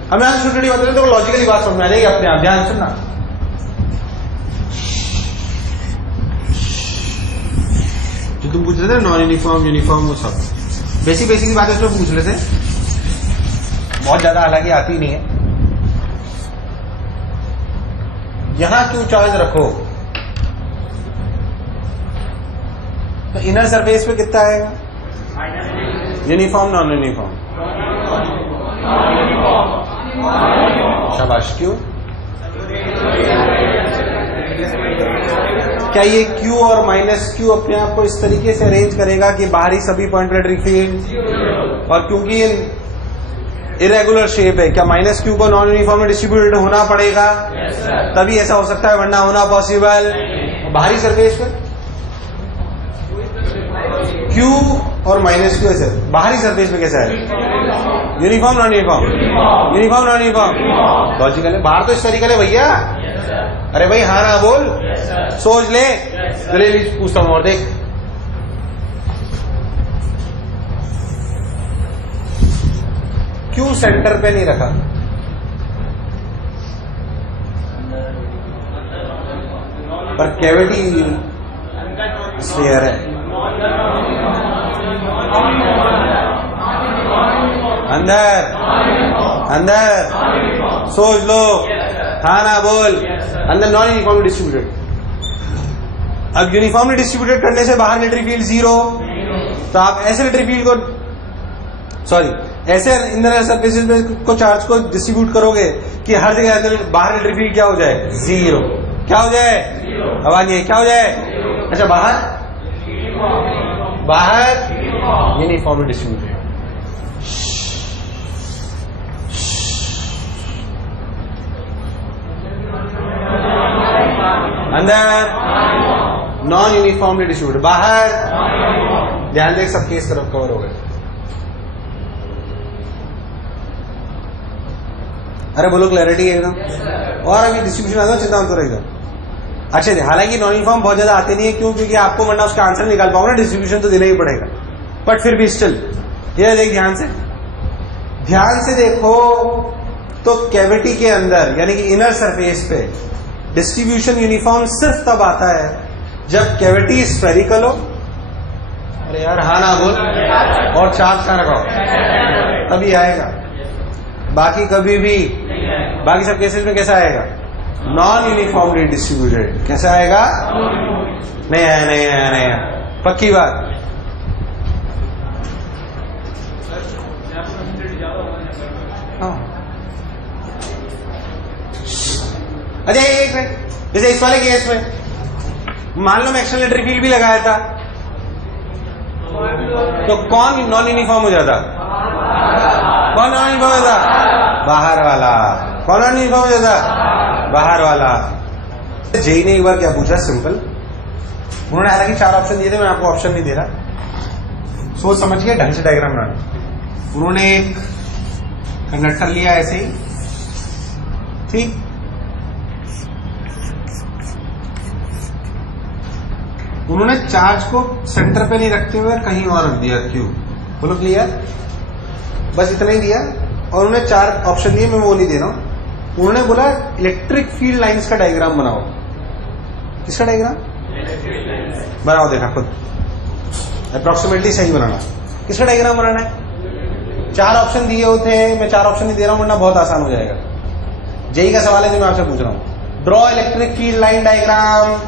हमें आज छोटी छोटी बातें तो लॉजिकली बात समझ में आ जाएगी अपने आप। ध्यान सुनना, जो तुम पूछ रहे थे नॉन यूनिफॉर्म यूनिफॉर्म वो सब बेसिक बेसिक बातें उसमें पूछ रहे थे, बहुत ज्यादा हालांकि आती नहीं है। यहां क्यों चार्ज रखो तो इनर सरफेस पे कितना आएगा? Uniform non uniform? शाबाश। क्यों? क्या ये Q और माइनस Q अपने आप को इस तरीके से अरेंज करेगा कि बाहरी सभी पॉइंट पर इलेक्ट्रिक फील्ड, और क्योंकि इरेगुलर शेप है, क्या माइनस Q को नॉन यूनिफॉर्म में डिस्ट्रीब्यूटेड होना पड़ेगा? तभी ऐसा हो सकता है, वरना होना पॉसिबल। बाहरी सरफेस पे Q और माइनस Q ऐसे, बाहरी सरफेस पे कैसा है? Uniform non uniform? Uniform non uniform? Logical है। बाहर तो इस तरीके है भैया। अरे भाई हाँ ना बोल, सोच ले। चलिए पूछता हूं और देख। क्यों सेंटर पे नहीं रखा? पर कैविटी स्फीयर है, अंदर अंदर सोच लो, हाँ ना बोल, अंदर नॉन यूनिफॉर्मली डिस्ट्रीब्यूटेड। अब यूनिफॉर्मली डिस्ट्रीब्यूटेड करने से बाहर इलेक्ट्रिक फील्ड जीरो, तो आप ऐसे इलेक्ट्रिक फील्ड को, सॉरी, ऐसे इनर सरफेसेस में को चार्ज को डिस्ट्रीब्यूट करोगे कि हर जगह अंदर बाहर इलेक्ट्रिक फील्ड क्या हो जाए? जीरो। क्या हो जाए? आवाज नहीं, क्या हो जाए? अच्छा, बाहर यूनिफॉर्मली डिस्ट्रीब्यूटेड। अंदर नॉन यूनिफॉर्मली डिस्ट्रीब्यूटेड, बाहर, ध्यान देख सब केस कवर हो गए। अरे बोलो क्लैरिटी है एकदम। और अभी डिस्ट्रीब्यूशन आ जाओ, चिंता मत करो एकदम। अच्छे थे, हालांकि नॉन यूनिफॉर्म बहुत ज्यादा आते नहीं है, क्यों? क्योंकि आपको वरना उसका आंसर निकाल पाओगे ना, डिस्ट्रीब्यूशन तो देना ही पड़ेगा, बट फिर भी स्टिल ये देख, ध्यान से देखो तो कैविटी के अंदर यानी कि इनर सरफेस पे डिस्ट्रीब्यूशन यूनिफॉर्म सिर्फ तब आता है जब कैविटी स्फेरिकल हो, अरे यार हाँ ना बोल, और चार्ज कहां रखा हो, तभी आएगा। बाकी कभी भी, बाकी सब केसेस में कैसा आएगा? Non uniformly distributed. कैसा आएगा? नहीं आया, नहीं आया, नहीं आया, पक्की बात। अच्छा एक मिनट, जैसे इस वाले केस में मान लो मैं एक्सटर्नल इलेक्ट्रिक फील्ड भी लगाया था, तो कौन नॉन यूनिफॉर्म हो जाता? कौन नॉन यूनिफॉर्म हो जाता? बाहर वाला। कौन नॉन यूनिफॉर्म हो जाता? बाहर वाला। जेई ने एक बार क्या पूछा, सिंपल, उन्होंने हालांकि 4 ऑप्शन दिए थे, मैं आपको ऑप्शन नहीं दे रहा, सोच समझ के ढंग से डायग्राम बनाना। उन्होंने एक कंडक्टर लिया ऐसे ही, ठीक, उन्होंने चार्ज को सेंटर पे नहीं रखते हुए कहीं और रख दिया। क्यों? बोलो क्लियर? बस इतना ही दिया, और उन्होंने 4 ऑप्शन दिए, मैं वो नहीं दे रहा हूं। उन्होंने बोला इलेक्ट्रिक फील्ड लाइंस का डायग्राम बनाओ। किसका डायग्राम बनाओ? देखा खुद, अप्रोक्सीमेटली सही बनाना। किसका डायग्राम बनाना है? 4 ऑप्शन दिए होते हैं, मैं 4 ऑप्शन नहीं दे रहा हूं वरना बहुत आसान हो जाएगा। जेई का सवाल है जो मैं आपसे पूछ रहा हूं। Draw electric field line diagram,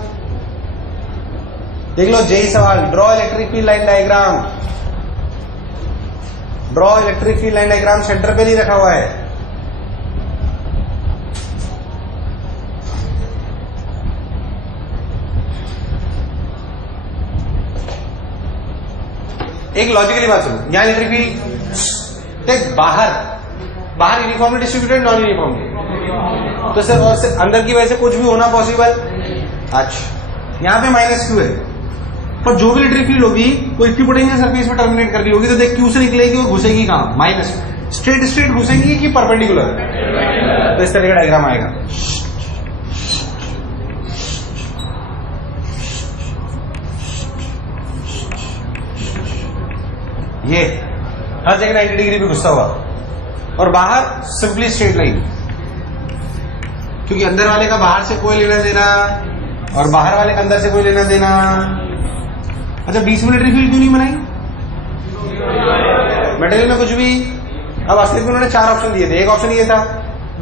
देख लो जेई सवाल, draw electric field line diagram. Draw electric field line diagram centre पे नहीं रखा हुआ है। एक लॉजिकली बात सुनो, यहां इलेक्ट्रिक फील्ड देख, बाहर यूनिफॉर्मली डिस्ट्रीब्यूटेड, नॉन यूनिफॉर्मली, तो सिर्फ और सिर्फ अंदर की वजह से कुछ भी होना पॉसिबल। अच्छा, यहां पे माइनस क्यू है, पर जो भी इलेक्ट्रिक फील्ड होगी वो इक्विपोटेंशियल सरफेस में टर्मिनेट कर रही होगी, तो देख क्यू से निकलेगी और घुसेगी कहां? माइनस। स्ट्रेट घुसेंगी कि परपेंडिकुलर? तो इस तरह का डायग्राम आएगा। ये हर जगह 90 डिग्री पे घुसा हुआ, और बाहर सिंपली स्ट्रेट लाइन, क्योंकि अंदर वाले का बाहर से कोई लेना देना और बाहर वाले का अंदर से कोई लेना देना। अच्छा, 20 में इलेक्ट्रिक फील्ड क्यों नहीं बनाई? मटेरियल में कुछ भी। अब असली में उन्होंने 4 ऑप्शन दिए थे, एक ऑप्शन ये था,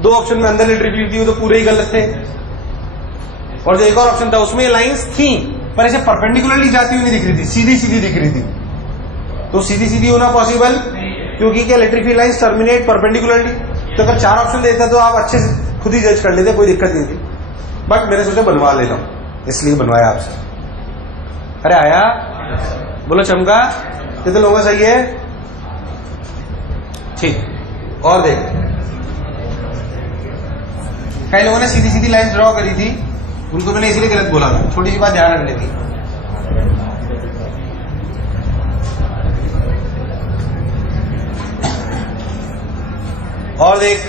2 ऑप्शन में अंदर इलेक्ट्रिक फील्ड थी, तो पूरे ही गलत थे, और जो एक और ऑप्शन था उसमें लाइंस थी पर ऐसे परपेंडिकुलरली जाती हुई नहीं दिख रही थी, सीधी सीधी दिख रही थी। तो सीधी सीधी होना पॉसिबल, क्योंकि क्या electric field lines terminate perpendicularly. तो अगर 4 ऑप्शन देता तो आप अच्छे से खुद ही जज कर लेते, कोई दिक्कत नहीं थी, बट मैंने सोचा बनवा लेता हूं, इसलिए बनवाया आपसे। अरे आया, बोलो चमका, कितने लोगों का सही है? ठीक। और देख, कई लोगों ने सीधी सीधी लाइन ड्रॉ करी थी, उनको मैंने इसीलिए गलत बोला था। छोटी सी बात ध्यान रखनी थी। और देख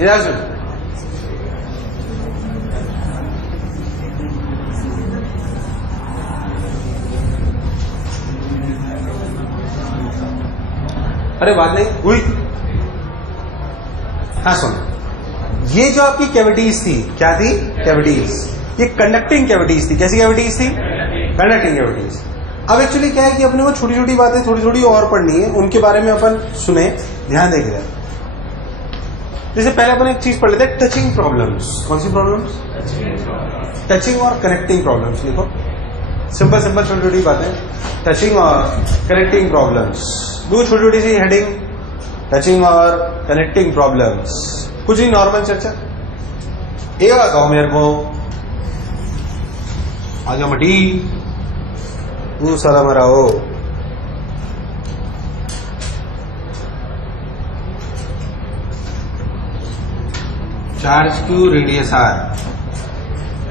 इधर सुन, अरे बात नहीं हुई। हाँ सुनो, ये जो आपकी कैविटीज थी, क्या थी? कैविटीज। ये कंडक्टिंग कैविटीज थी। कैसी कैविटीज थी? Conducting cavities. अब एक्चुअली क्या है कि अपने को छोटी छोटी बातें थोड़ी थोड़ी और पढ़नी है, उनके बारे में अपन सुने, ध्यान देके जाए। जैसे पहले अपन एक चीज पढ़ लेते हैं, टचिंग प्रॉब्लम्स। कौन सी प्रॉब्लम्स? टचिंग और कनेक्टिंग प्रॉब्लम्स। लिखो, सिंपल सिंपल छोटी छोटी बातें, टचिंग और कनेक्टिंग प्रॉब्लम्स। दो छोटी छोटी सी हेडिंग, टचिंग और कनेक्टिंग प्रॉब्लम्स। कुछ ही नॉर्मल चर्चा। एक बात कहो मेरे को, आजा मटी तू साला मरा हो। Charge Q radius R.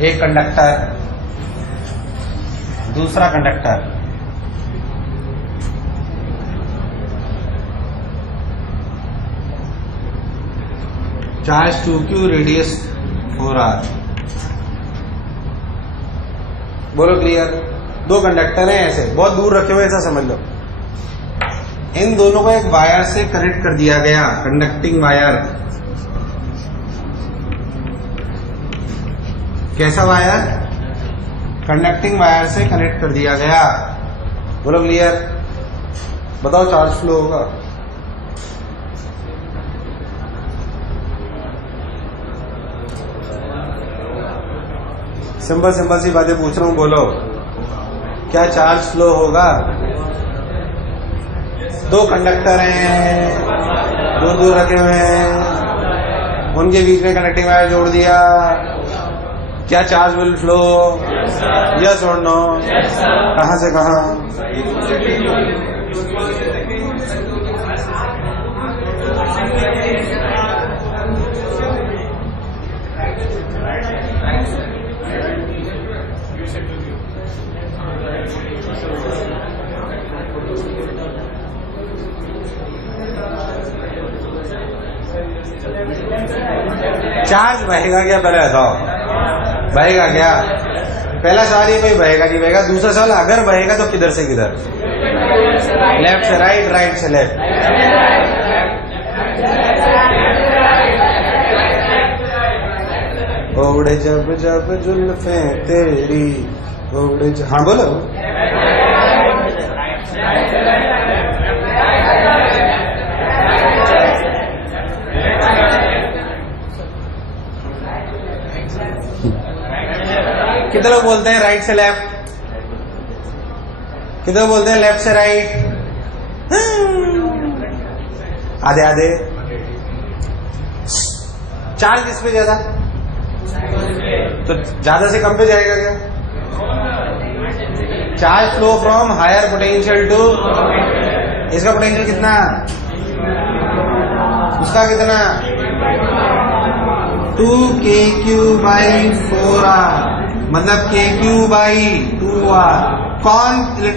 एक कंडक्टर, दूसरा conductor, charge 2q radius 4r। बोलो क्लियर? दो कंडक्टर हैं ऐसे, बहुत दूर रखे हुए, ऐसा समझ लो। इन दोनों को एक वायर से कनेक्ट कर दिया गया, कंडक्टिंग वायर। कैसा वायर? कंडक्टिंग वायर से कनेक्ट कर दिया गया। बोलो क्लियर? बताओ चार्ज फ्लो होगा। सिंपल सिंपल सी बातें पूछ रहा हूं, बोलो क्या चार्ज फ्लो होगा? दो कंडक्टर हैं, दूर दूर रखे हुए हैं, उनके बीच में कनेक्टिंग वायर जोड़ दिया, क्या चार्ज विल फ्लो? यस और नो? कहां से कहां? चार्ज बहेगा क्या? पहले बताओ, बहेगा क्या? पहला सवाल ये, भाई बहेगा नहीं बहेगा। दूसरा सवाल, अगर बहेगा तो किधर से किधर? लेफ्ट से राइट, राइट से लेफ्ट। ओढ़े जब जब जुल्फे तेरी ओढ़े। हाँ बोलो। कितने लोग बोलते हैं राइट से लेफ्ट? कितने लोग बोलते हैं लेफ्ट से राइट? आधे आधे। चार्ज किस पे ज्यादा? तो ज्यादा से कम पे जाएगा क्या? Charge flow from higher potential to, इसका पोटेंशियल कितना? उसका कितना? 2kq/4r, मतलब kq/2r। कौन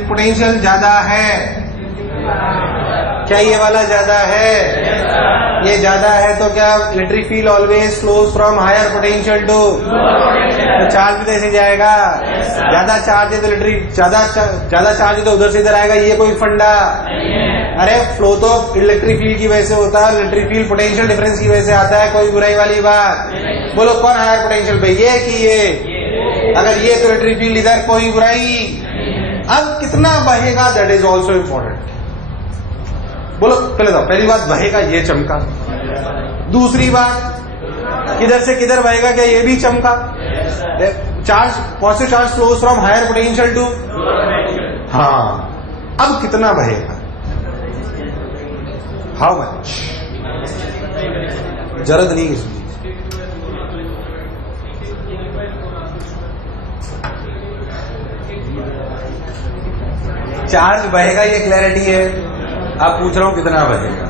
पोटेंशियल ज्यादा है? क्या ये वाला ज्यादा है? ये ज्यादा है तो क्या electric field always flows from higher potential to, तो चार्ज भी कैसे जाएगा? ज्यादा चार्ज है तो इलेक्ट्रिक ज्यादा चार्ज है तो उधर से इधर आएगा, ये कोई फंडा? अरे फ्लो तो इलेक्ट्रिक फील्ड की वजह से होता है, इलेक्ट्रिक फील्ड पोटेंशियल डिफरेंस की वजह से आता है, कोई बुराई वाली बात? बोलो कौन हायर पोटेंशियल पे, ये कि ये? अगर ये तो इलेक्ट्रिक फील्ड इधर, कोई बुराई? अब कितना बहेगा दैट इज ऑल्सो इम्पोर्टेंट। बोलो पहले तो पहली बात, बहेगा ये चमका। दूसरी बात, किधर से किधर बहेगा, क्या ये भी चमका? Charge, positive charge flows from higher potential to, हाँ। अब कितना बहेगा? How much? जरूरत नहीं इसमें। चार्ज बहेगा ये क्लैरिटी है, अब पूछ रहा हूं कितना बहेगा।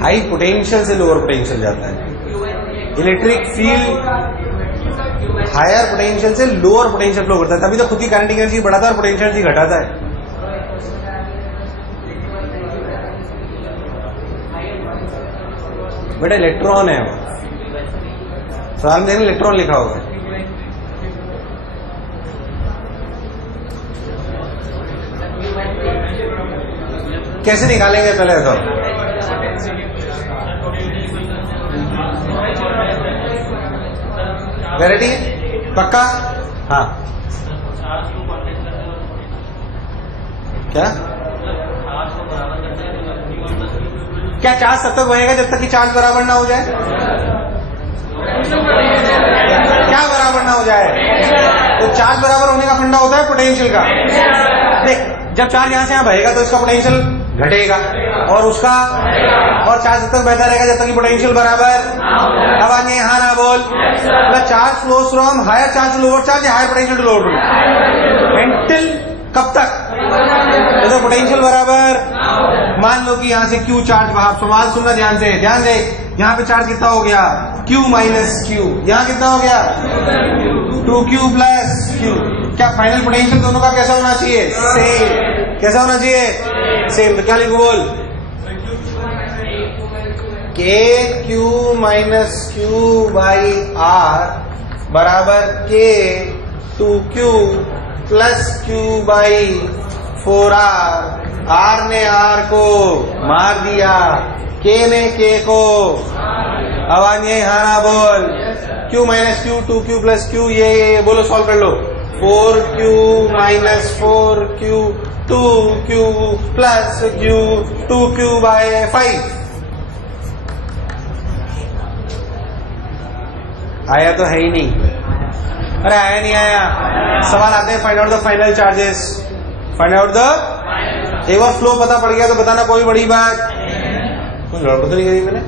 हाई पोटेंशियल से लोअर पोटेंशियल जाता है। इलेक्ट्रिक फील्ड हायर पोटेंशियल से लोअर पोटेंशियल फ्लो करता है, तभी तो खुद की काइनेटिक एनर्जी बढ़ाता है और पोटेंशियल एनर्जी घटाता है। बेटा इलेक्ट्रॉन है वो, सवाल में इलेक्ट्रॉन लिखा होगा। कैसे निकालेंगे पहले तो? क्लैरिटी पक्का? हाँ क्या क्या चार्ज तब तक बनेगा जब तक कि चार्ज बराबर ना हो जाए? क्या बराबर ना हो जाए? तो चार्ज बराबर होने का फंडा होता है पोटेंशियल का। देख, जब चार्ज यहां से यहां बहेगा तो इसका पोटेंशियल घटेगा और उसका, और चार्ज तब तक बहता रहेगा जब तक कि पोटेंशियल बराबर। अब आगे हाँ ना बोल। मतलब charge flows from higher charge to lower charge या higher potential to lower potential until कब तक? तो पोटेंशियल बराबर। मान लो कि यहां से Q चार्ज बाहर, सवाल सुनना ध्यान से, ध्यान दे। यहाँ पे चार्ज कितना हो गया? Q minus Q। यहाँ कितना हो गया? 2Q plus Q। क्या फाइनल पोटेंशियल दोनों का कैसा होना चाहिए? सेम। कैसा होना चाहिए? सेम। तो क्या लिखो बोल? KQ minus Q by R बराबर K2Q plus Q by 4R। R ने R को मार दिया, K ने K को। अब आगे हाँ ना बोल। Q minus Q 2Q plus Q, ये बोलो, सॉल्व कर लो। 4Q minus 4Q 2Q plus Q 2Q by 5। आया तो है ही नहीं। अरे आया नहीं आया। सवाल आते हैं find out the final charges. Find out the, एक बार फ्लो पता पड़ गया तो बताना कोई बड़ी बात। कोई गड़बड़ तो नहीं करी मैंने।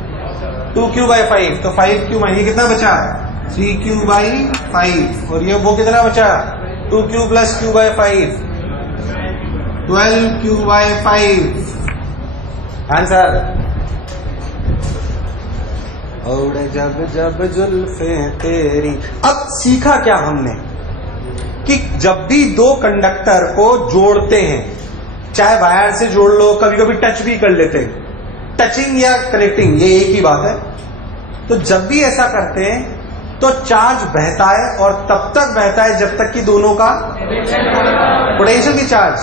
2Q बाई 5, तो 5Q माइनस ये कितना बचा? 3Q by 5। और ये वो कितना बचा? 2Q plus Q by 5, 12Q by 5। Answer. और जब जब जुल्फे तेरी। अब सीखा क्या हमने कि जब भी दो कंडक्टर को जोड़ते हैं, चाहे वायर से जोड़ लो, कभी कभी टच भी कर लेते हैं, टचिंग या कनेक्टिंग ये एक ही बात है। तो जब भी ऐसा करते हैं तो चार्ज बहता है, और तब तक बहता है जब तक कि दोनों का पोटेंशियल की चार्ज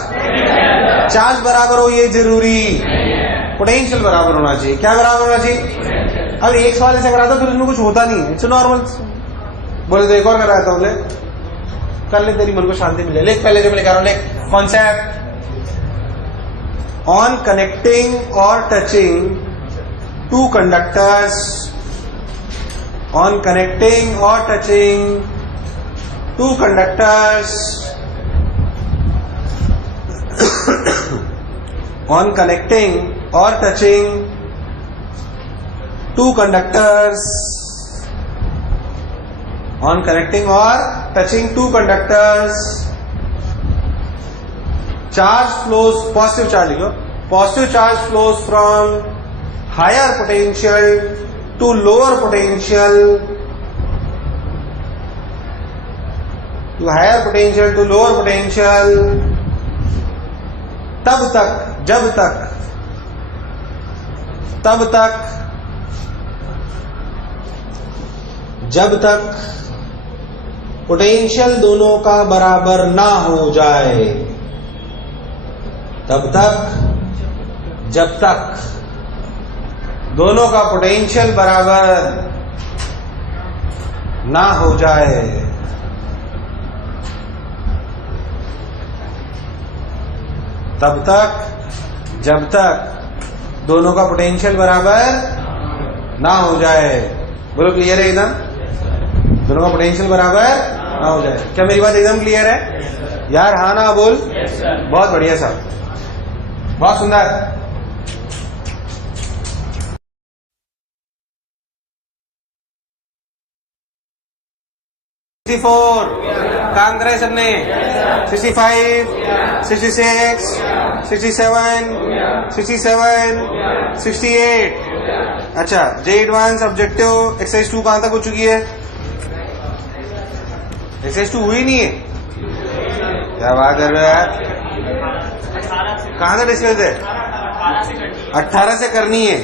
बराबर हो। ये जरूरी, पोटेंशियल बराबर होना चाहिए। क्या बराबर होना चाहिए? अब एक सवाल ऐसा करा था फिर उसमें कुछ होता नहीं है, इट्स नॉर्मल। बोले तो एक और कराया था, बोले कर ले, तेरी मन को शांति मिले। लेख पहले जो मैं लिखा रहा हूं, लेख कॉन्सेप्ट ऑन कनेक्टिंग और touching two conductors, on connecting और touching two conductors, on connecting और touching two conductors, on connecting or touching two conductors, charge flows, positive charge लिखो, positive charge flows from higher potential to lower potential, to higher potential to lower potential, तब तक जब तक potential दोनों का बराबर ना हो जाए, तब तक जब तक दोनों का पोटेंशियल बराबर ना हो जाए, तब तक जब तक दोनों का पोटेंशियल बराबर ना हो जाए। बोलो क्लियर है एकदम? दोनों का पोटेंशियल बराबर ना हो जाए। क्या मेरी बात एकदम क्लियर है यार? हाँ ना बोल। बहुत बढ़िया साहब, बहुत सुंदर। काम करा है सबने? 65, 66, 67, 67, 68। अच्छा, जे एडवांस ऑब्जेक्टिव एक्सरसाइज 2 कहां तक हो चुकी है? एक्सरसाइज 2 हुई नहीं है? क्या बात कर रहे हो यार? कहां तक डिस्कस है? 18 से करनी है।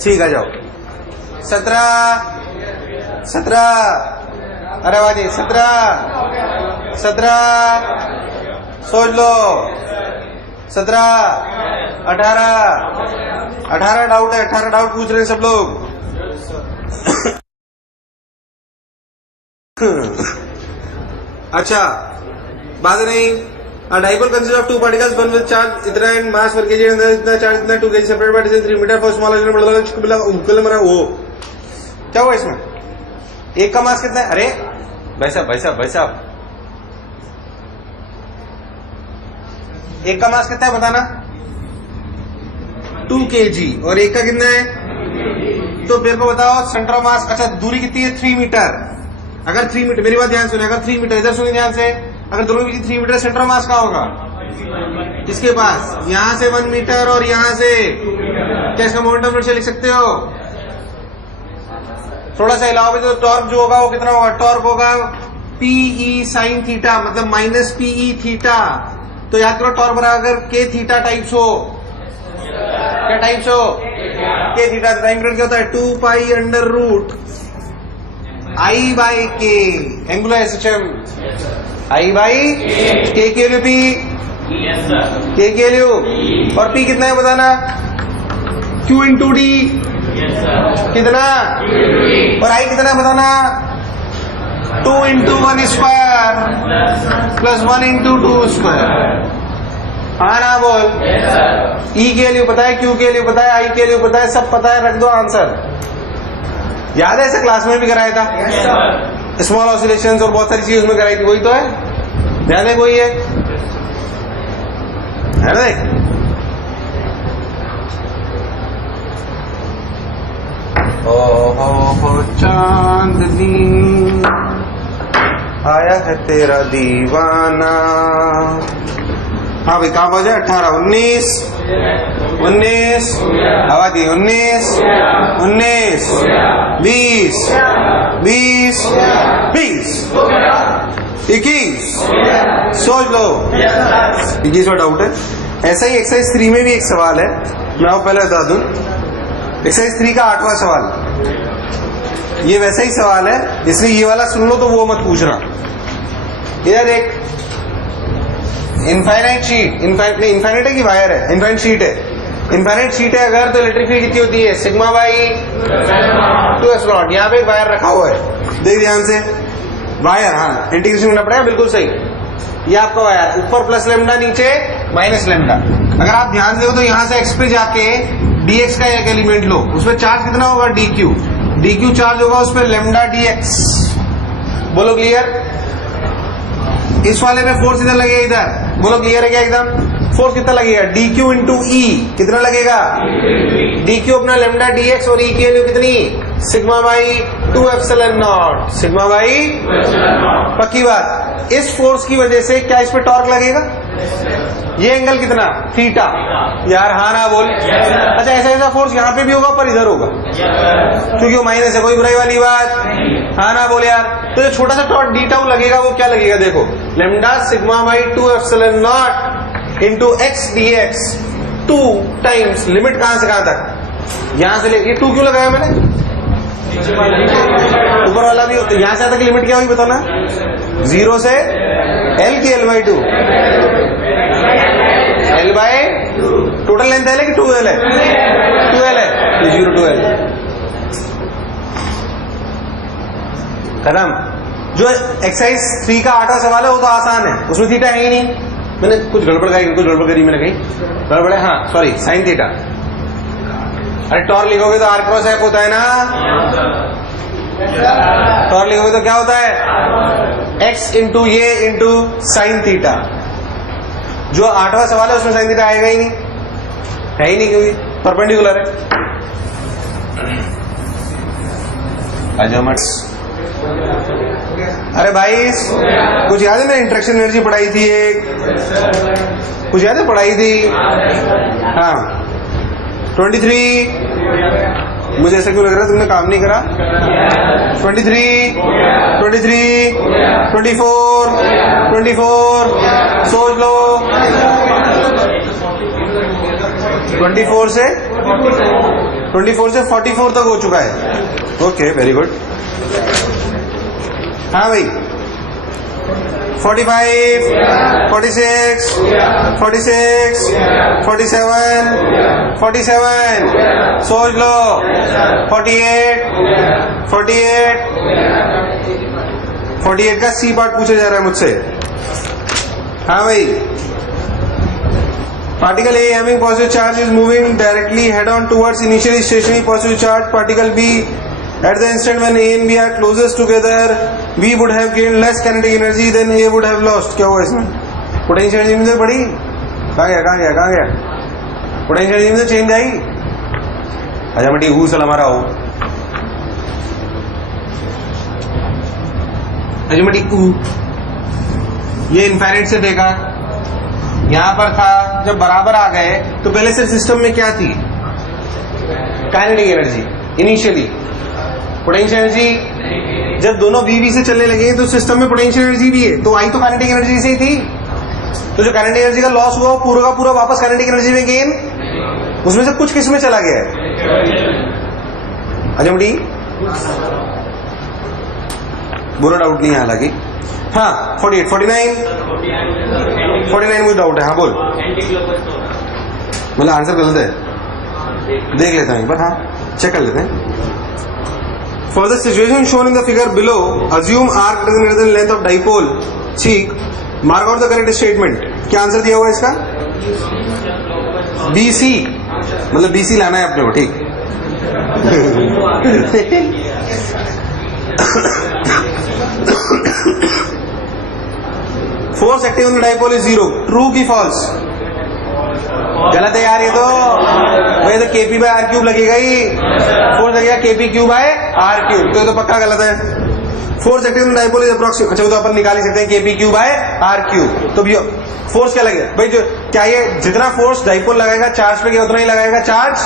ठीक आ जाओ 17 अरे वाह 17 सोच लो 17 18 डाउट है 18 डाउट पूछ रहे हैं सब लोग अच्छा बात नहीं dipole consist of two particles one with charge इतना एंड मास पर केजी इतना चार्ज इतना 2 kg separate by distance 3 metre for small वो क्या हुआ इसमें एक का मास कितना है अरे भाई साहब एक का मास कितना है बताना 2 केजी और एक का कितना है तो मेरे को बताओ सेंटर ऑफ मास अच्छा दूरी कितनी है 3 मीटर अगर 3 मीटर मेरी बात ध्यान सुने अगर 3 मीटर इधर सुनिए ध्यान से अगर दोनों के बीच 3 मीटर सेंटर ऑफ मास कहाँ होगा इसके पास यहां से 1 मीटर और यहां से क्या इसका मोमेंटम फिर से लिख सकते हो थोड़ा सा हिलाओगे तो टॉर्क जो होगा वो कितना होगा टॉर्क होगा पीई साइन थीटा मतलब माइनस पीई थीटा तो याद करो टॉर्क बराबर के थीटा टाइप्स हो क्या टाइप्स हो के थीटा टाइम पीरियड क्या होता है 2 pi under root I by K angular SHM I by K LU P K LU और पी कितना है बताना क्यू इंटू डी कितना और आई कितना बताना 2 into 1 square plus 1 into 2 square हाँ ना बोल ई के लिए पता है क्यू के लिए पता है आई के लिए पता है सब पता है रख दो आंसर याद है ऐसा क्लास में भी कराया था स्मॉल ऑसिलेशंस और बहुत सारी चीज उसमें कराई थी वही तो है ध्यान है वही है ना देख ओ चांदनी आया है तेरा दीवाना हाँ भाई कहाँ पहुंचे 18 19 हवा दी 19 20 21 सोच लो 21 डाउट है ऐसा ही एक्सरसाइज 3 में भी एक सवाल है मैं आपको पहले बता दूं एक्सरसाइज 3 का 8वां सवाल ये वैसा ही सवाल है इसलिए ये वाला सुन लो तो वो मत पूछना इधर एक इनफाइनाइट शीट इनफाइनाइट है कि वायर है इनफाइनाइट शीट है इनफाइनाइट शीट है अगर तो इलेक्ट्रिक फील्ड कितनी होती है सिग्मा बाई 2 एप्सिलॉन यहाँ पे एक वायर रखा हुआ है देख ध्यान से वायर हाँ इंटीग्रेशन करना पड़ेगा बिल्कुल सही ये आपका वायर ऊपर प्लस लेमडा नीचे माइनस लेमडा अगर आप ध्यान दो तो यहाँ से एक्स पे जाके dx का एक एलिमेंट लो उसमें चार्ज कितना होगा dq चार्ज होगा उसमें लेमडा dx बोलो क्लियर इस वाले में फोर्स इधर लगेगा इधर बोलो क्लियर है क्या एकदम फोर्स कितना लगेगा dq इंटू ई कितना लगेगा dq अपना लेमडा dx और e की वैल्यू कितनी sigma by 2 epsilon not sigma by पक्की बात इस फोर्स की वजह से क्या इस पे टॉर्क लगेगा ये एंगल कितना थीटा यार हाँ ना बोल अच्छा ऐसा फोर्स यहाँ पे भी होगा पर इधर होगा क्योंकि वो माइनस है कोई बुराई वाली बात हाँ ना बोल यार तो जो छोटा सा टॉर्क डी टाउ लगेगा वो क्या लगेगा देखो lambda sigma by 2 epsilon not into x D x 2 times limit कहां से कहां तक यहां से लेके 2 क्यों लगाया मैंने ऊपर वाला भी यहां से तक लिमिट क्या हुई बताओ ना 0 से एल की L by 2 L by total length L है कि 2L है 2L है 0 to L खत्म जो एक्सरसाइज 3 का 8वां सवाल है वो तो आसान है उसमें थीटा है ही नहीं मैंने कुछ गड़बड़ करी मैंने कहीं गड़बड़ है हाँ सॉरी साइन थीटा अरे टॉर्क लिखोगे तो आर क्रॉस एफ होता है ना टॉर्क लिखोगे तो क्या होता है एक्स इंटू ये इंटू साइन थीटा जो 8वां सवाल है उसमें साइन थीटा आएगा ही नहीं है ही नहीं क्योंकि परपेंडिकुलर है अजमट्स अरे भाई कुछ याद है मैंने इंटरेक्शन एनर्जी पढ़ाई थी एक कुछ याद है पढ़ाई थी हाँ 23 मुझे ऐसा क्यों लग रहा है तुमने काम नहीं करा 23 24 सोच लो 24 से 24 से 44 तक हो चुका है। Okay, very good. हाँ भाई, 45, 46, 46, 47, 47, सोच लो, 48, 48, 48 का सी पार्ट पूछा जा रहा है मुझसे। हाँ भाई, particle A having positive charge is moving directly head on towards initially stationary positive charge particle B. At the instant when A and B are closest together, B would have gained less kinetic energy than A would have lost. क्या हुआ इसमें? Potential energy में तो बढ़ी, कहाँ गया? Potential energy में तो चेंज आई। अच्छा बेटी हु सल हमारा हो, अच्छा बेटी हु, ये इन्फाइनाइट से देखा, यहां पर था, जब बराबर आ गए तो पहले से सिस्टम में क्या थी? Kinetic energy initially. Potential energy जब दोनों वीवी से चलने लगे तो सिस्टम में पोटेंशियल एनर्जी भी है, तो आई तो काइनेटिक एनर्जी से ही थी। तो जो काइनेटिक एनर्जी का लॉस हुआ पूरा का पूरा वापस काइनेटिक एनर्जी में गेन, उसमें से कुछ किस में चला गया है? अजमडी, बुरा डाउट नहीं है हालांकि। हाँ 48, 49, 49 मुझे डाउट है। हाँ बोल, मतलब आंसर गलत है, देख लेते हैं एक बार। हाँ चेक कर लेते हैं। For the situation shown in the figure below, assume arc greater than length of dipole cheek. Mark out the correct statement. क्या आंसर दिया हुआ है इसका? BC, मतलब BC लाना है अपने को, ठीक। Force acting on the dipole is 0। True की फॉल्स? गलत है यार ये तो। भाई तो KP बाय R क्यूब लगेगा ही, फोर्स लगेगा KP cube by R cube, तो ये तो पक्का गलत है। Force acting on the dipole is approximate, अच्छा तो अपन निकाल ही सकते हैं KP cube by R cube. तो फोर्स क्या लगेगा भाई? जो क्या ये जितना फोर्स डाइपोल लगाएगा चार्ज पे, क्या उतना ही लगाएगा चार्ज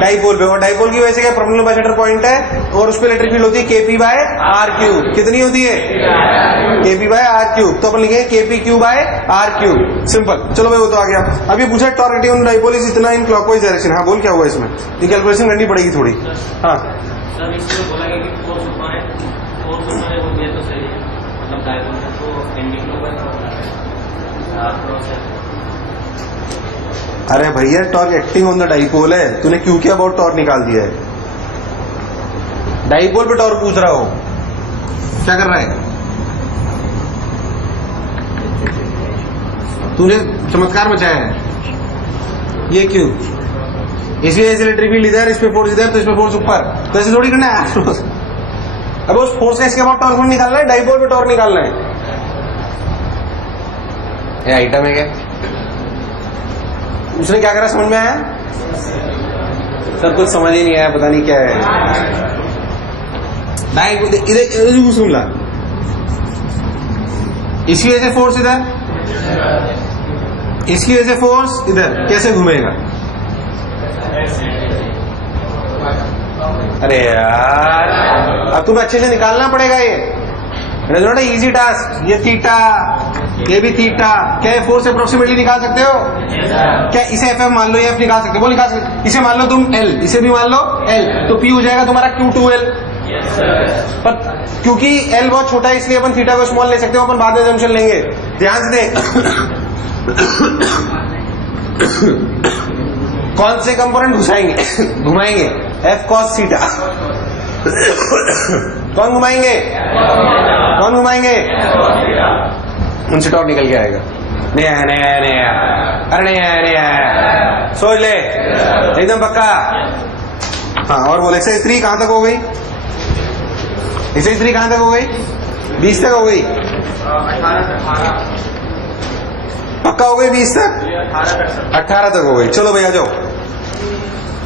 डाइपोल पे। और डाइपोल की वजह से क्या प्रॉब्लम बाय सेंटर पॉइंट है, और उस पर इलेक्ट्रिक फील्ड होती है KP बाय R क्यूब। कितनी होती है? KP by R cube. तो अपन लिखेंगे KP cube by R cube, simple. चलो भाई वो तो आ गया। अब ये पूछा torque acting on dipole is इतना इन क्लॉकवाइज डायरेक्शन। हाँ बोल क्या हुआ इसमें? ये कैलकुलेशन करनी पड़ेगी थोड़ी। हाँ अरे भैया torque acting on the dipole है, तूने क्यों क्या अबाउट टॉर्क निकाल दिया है? डाइपोल पे टॉर्क पूछ रहा हो, क्या कर रहा है? तूने चमत्कार मचाया है। ये क्यों? इसलिए ऐसे इलेक्ट्रिक फील्ड इधर, इस पे फोर्स इधर, तो इस पे फोर्स ऊपर, तो ऐसे थोड़ी करना है। अब उस फोर्स का इसके बाद टॉर्क निकालना है, डाइपोल पे टॉर्क निकालना है। ये आइटम है क्या? उसने क्या करा समझ में आया? सर कुछ समझ ही नहीं आया, पता नहीं क्या है। इधर सुन ला, इसकी वजह से फोर्स इधर, इसकी वजह से फोर्स इधर, कैसे घूमेगा? अरे यार अब तुम्हें अच्छे से निकालना पड़ेगा ये, नॉट इजी टास्क। ये थीटा, ये भी थीटा, क्या फोर्स अप्रोक्सीमेटली निकाल सकते हो? क्या इसे एफ मान लो, ये एफ निकाल सकते हो? वो निकाल सकते। इसे मान लो तुम L, इसे भी मान लो L, तो P हो जाएगा तुम्हारा Q2L। पर क्योंकि L बहुत छोटा है इसलिए अपन थीटा को स्मॉल ले सकते हो, अपन बाद में जंक्शन लेंगे। ध्यान से देख, कौन से कंपोनेंट घुमाएंगे? F cos theta. कौन घुमाएंगे? उनसे टॉर्क निकल के आएगा। अरे नहीं, सोच ले एकदम पक्का। हाँ और बोले एक्सरसाइज 3 कहां तक हो गई? एक्सरसाइज 3 कहां तक हो गई? 20 तक हो गई, पक्का हो गई 20 तक? 18 तक हो गई। चलो भैया जाओ,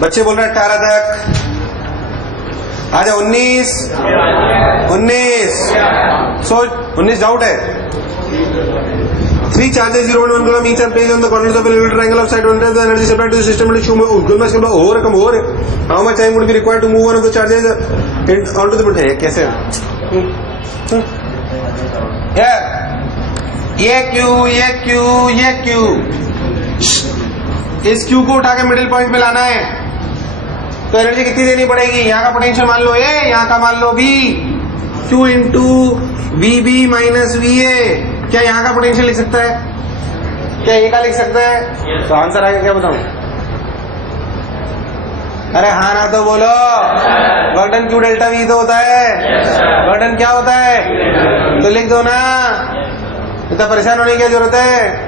बच्चे बोल रहे हैं 18 तक। आ जाओ 19, सोच 19 डाउट है। 3 charges 0.1 coulomb each are placed on the corners of a little triangle of side 1 times the energy supplied to the system and show over how much time would be required to move one of the charges onto the है कैसे? ये Q, इस Q को उठा के middle point पे लाना है। तो एनर्जी कितनी देनी पड़ेगी? यहाँ का पोटेंशियल मान लो ए, यहाँ का मान लो B, Q into V B minus V A. क्या यहाँ का पोटेंशियल लिख सकता है? क्या ए का लिख सकता है? तो आंसर आएगा क्या बताऊं? अरे हाँ ना तो बोलो। Work done Q delta we तो होता है। वर्क डन क्या होता है? तो लिख दो ना, इतना परेशान होने की क्या जरूरत है?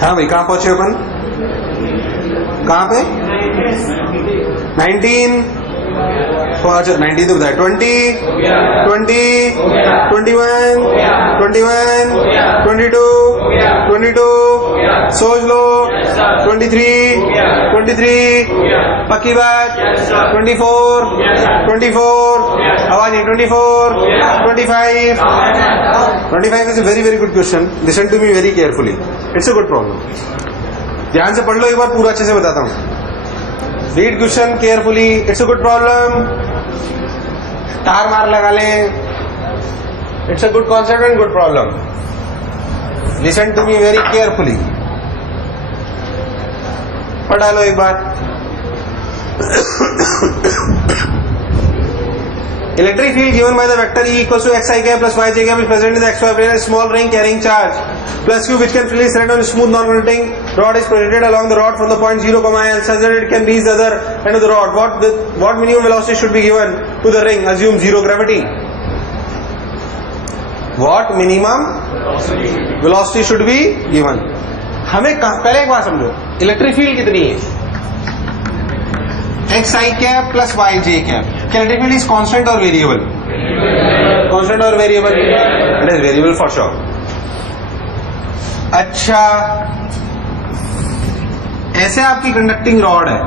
हाँ भाई, कहाँ पहुंचे अपन? कहाँ पे? 19। अच्छा 19 तो बताया। 20, 20, 21, 21, 22, 22, सोच लो 23, 23, पक्की बात 24, 24, आवाज नहीं 24, 25, 25 is a very very good question. Listen to me very carefully. It's a good problem. ध्यान से पढ़ लो, एक बार पूरा अच्छे से बताता हूँ। Read question carefully. It's a good problem. तार मार लगा लें. It's a good concept and good problem. Listen to me very carefully. पढ़ डालो एक बार. Electric field given by the vector E equals to xi cap plus yj cap is present in the xy plane. A small ring carrying charge plus q which can freely slide on a smooth non-rotating rod is projected along the rod from the point 0, l such that it can reach the other end of the rod. What minimum velocity should be given to the ring? Assume zero gravity. What minimum velocity should be given? हमें पहले एक बात समझो, electric field कितनी है? xi cap plus yj cap. क्या electric field is constant और variable? Constant और variable? It is variable for sure. अच्छा, ऐसे आपकी कंडक्टिंग रॉड है,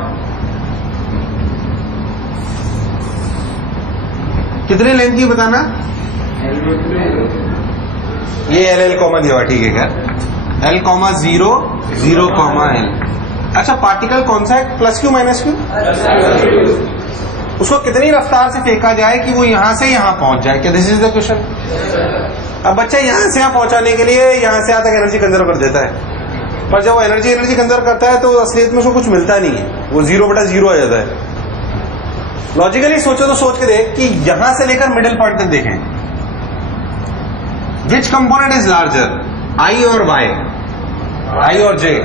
कितने लेंथ की बताना? ये एल कॉमा दिया हुआ, ठीक है क्या? L comma 0, 0 comma L. अच्छा, पार्टिकल कौन सा है? Plus Q minus Q? उसको कितनी रफ्तार से फेंका जाए कि वो यहां से यहां पहुंच जाए? क्या दिस इज द क्वेश्चन? अब बच्चा यहां से यहां पहुंचाने के लिए यहां से यहां तक एनर्जी कंजर्व कर देता है, पर जब वो एनर्जी कंजर्व करता है तो असलियत में उसको कुछ मिलता नहीं है, वो 0/0 आ जाता है. लॉजिकली सोचो तो सोच के देख कि यहां से लेकर मिडिल पॉइंट तक देखें, विच कंपोनेंट इज लार्जर, आई और वाई, आई और जे?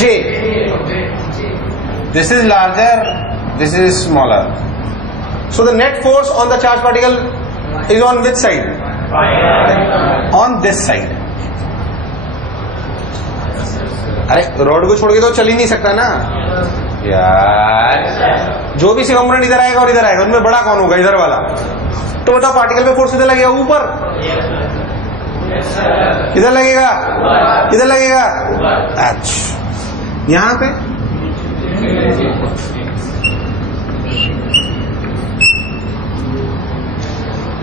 जे. This is larger, this is smaller. So the net force on the charged particle is on which side? On this side. अरे रोड को छोड़ के तो चल ही नहीं सकता ना यार. जो भी से कंपोनेंट इधर आएगा और इधर आएगा, उनमें बड़ा कौन होगा? इधर वाला. तो बताओ पार्टिकल पे फोर्स किधर लगेगा? ऊपर. किधर लगेगा? किधर लगेगा? अच्छा, यहां पे.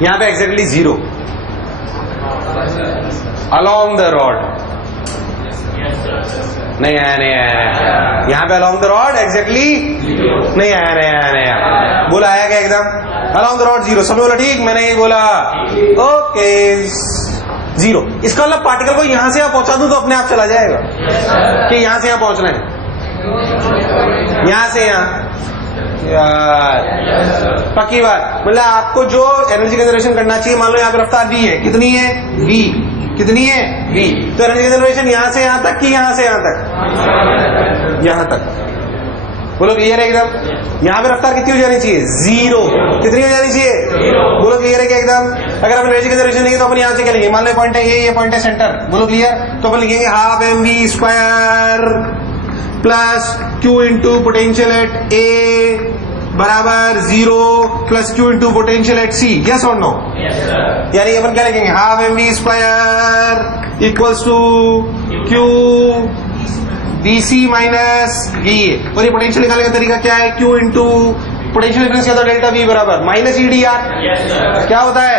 यहां पे एग्जैक्टली 0 अलोंग द रॉड. नहीं आया. यहां पे अलोंग द रॉड एग्जैक्टली नहीं आया. बोला आया क्या? एकदम अलोंग द रॉड 0. सब बोला ठीक, मैंने ये बोला ओके 0. इसका मतलब पार्टिकल को यहां से यहां पहुंचा दूं तो अपने आप चला जाएगा कि यहां से यहां पहुंचना है, यहां से यहां. यार पक्की बात. मतलब आपको जो एनर्जी कंजर्वेशन करना चाहिए, मान लो यहाँ पे रफ्तार v है, कितनी है? v. कितनी है? v. तो एनर्जी कंजर्वेशन यहां से यहां तक कि यहां से यहां तक? यहां तक. बोलो क्लियर है एकदम? यहाँ पे रफ्तार कितनी हो जानी चाहिए? 0. कितनी हो जानी चाहिए? बोलो क्लियर है क्या एकदम? अगर अपन एनर्जी कंजर्वेशन लेंगे तो अपन यहाँ से क्या लेंगे? मान लो पॉइंट है ये पॉइंट है सेंटर. बोलो क्लियर? तो अपन लिखेंगे half mv² plus Q into potential at A बराबर 0 plus Q into potential at C. Yes और नो? यानी अपन क्या लिखेंगे? Half mv² equals to Q BC minus VA. और ये पोटेंशियल निकालने का तरीका क्या है? Q इंटू पोटेंशियल डिफरेंस क्या था, डेल्टा वी बराबर माइनस ई डी आर। क्या होता है,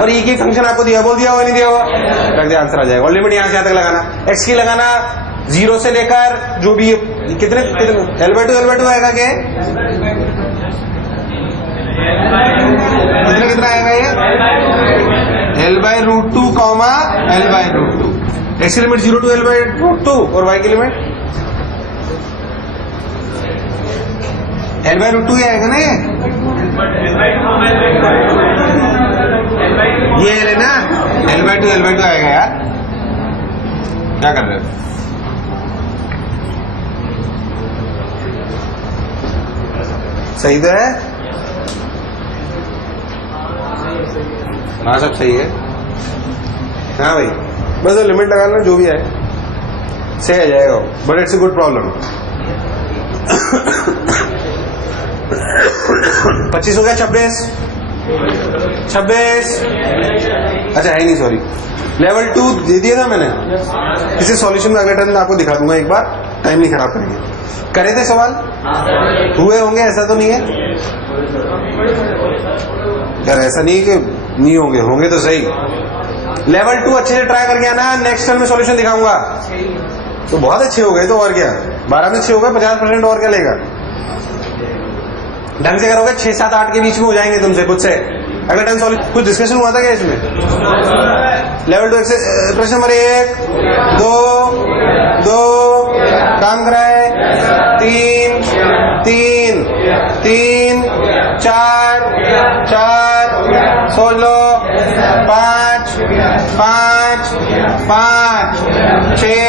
और ई की फंक्शन आपको दिया, बोल दिया हुआ नहीं दिया हुआ, रख दिया, आंसर आ जाएगा। और लिमिट यहां से यहां तक लगाना, एक्स की लगाना 0 से लेकर जो भी कितने L/2 आएगा क्या, कितना आएगा ये L/√2, L/√2। एक्स की लिमिट 0 to L/√2 और वाई की लिमिट L/√2 ही आएगा ना, ये लेना L/2 आएगा यार। क्या कर रहे हो, सही तो है, हाँ सब सही है। हाँ भाई, बस लिमिट लगाना, जो भी है सही आ जाएगा, but it's a good problem. 25 हो गया, 26 अच्छा है नहीं, सॉरी, लेवल 2 दे दिया था मैंने, इसे सॉल्यूशन में अगले टाइम में आपको दिखा दूंगा, एक बार टाइम नहीं खराब करेंगे। करे थे सवाल, हुए होंगे, ऐसा तो नहीं है यार, ऐसा नहीं कि नहीं होंगे, होंगे तो सही। लेवल 2 अच्छे से ट्राई करके आना, नेक्स्ट टाइम में सॉल्यूशन दिखाऊंगा। तो बहुत अच्छे हो गए, तो और क्या, 12 में 6 हो गए, 50% और क्या लेगा, ढंग से करोगे 6, 7, 8 के बीच में हो जाएंगे तुमसे खुद से। अगर टाइम सॉल्व, कुछ डिस्कशन हुआ था क्या इसमें? लेवल 2 प्रश्न नंबर 1, 2 काम कराए, 3 4 सोच लो, 5 6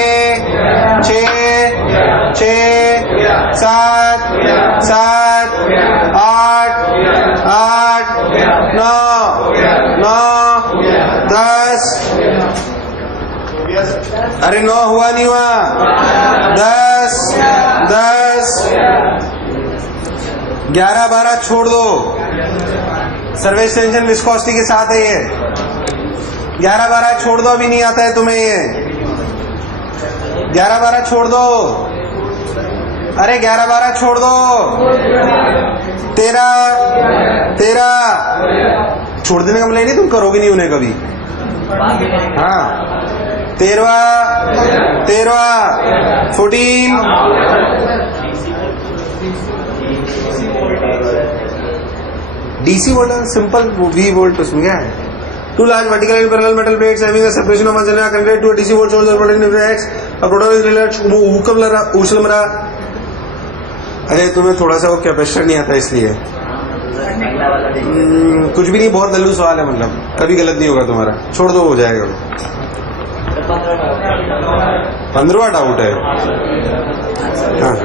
7 8 9 10। अरे 9 हुआ नहीं हुआ, 10 11 12 छोड़ दो, सर्वेस टेंशन विस्कोसिटी के साथ है ये, 11 12 छोड़ दो, अभी नहीं आता है तुम्हें ये, 11 12 छोड़ दो, अरे 11 12 छोड़ दो, 13 छोड़ देने का मतलब नहीं तुम करोगे नहीं उन्हें कभी, हाँ 13 14 DC volt, simple V volt, उसमें क्या है, 2 large vertical and parallel metal plates having a separation of 1 cm are connected to a DC volt source or voltage X. A proton is related वो ऊकम रहा। अरे तुम्हें थोड़ा सा वो कैपेसिटर नहीं आता इसलिए, कुछ भी नहीं, बहुत लल्लू सवाल है, मतलब कभी गलत नहीं होगा तुम्हारा, छोड़ दो, हो जाएगा। 15वां डाउट है, हाँ।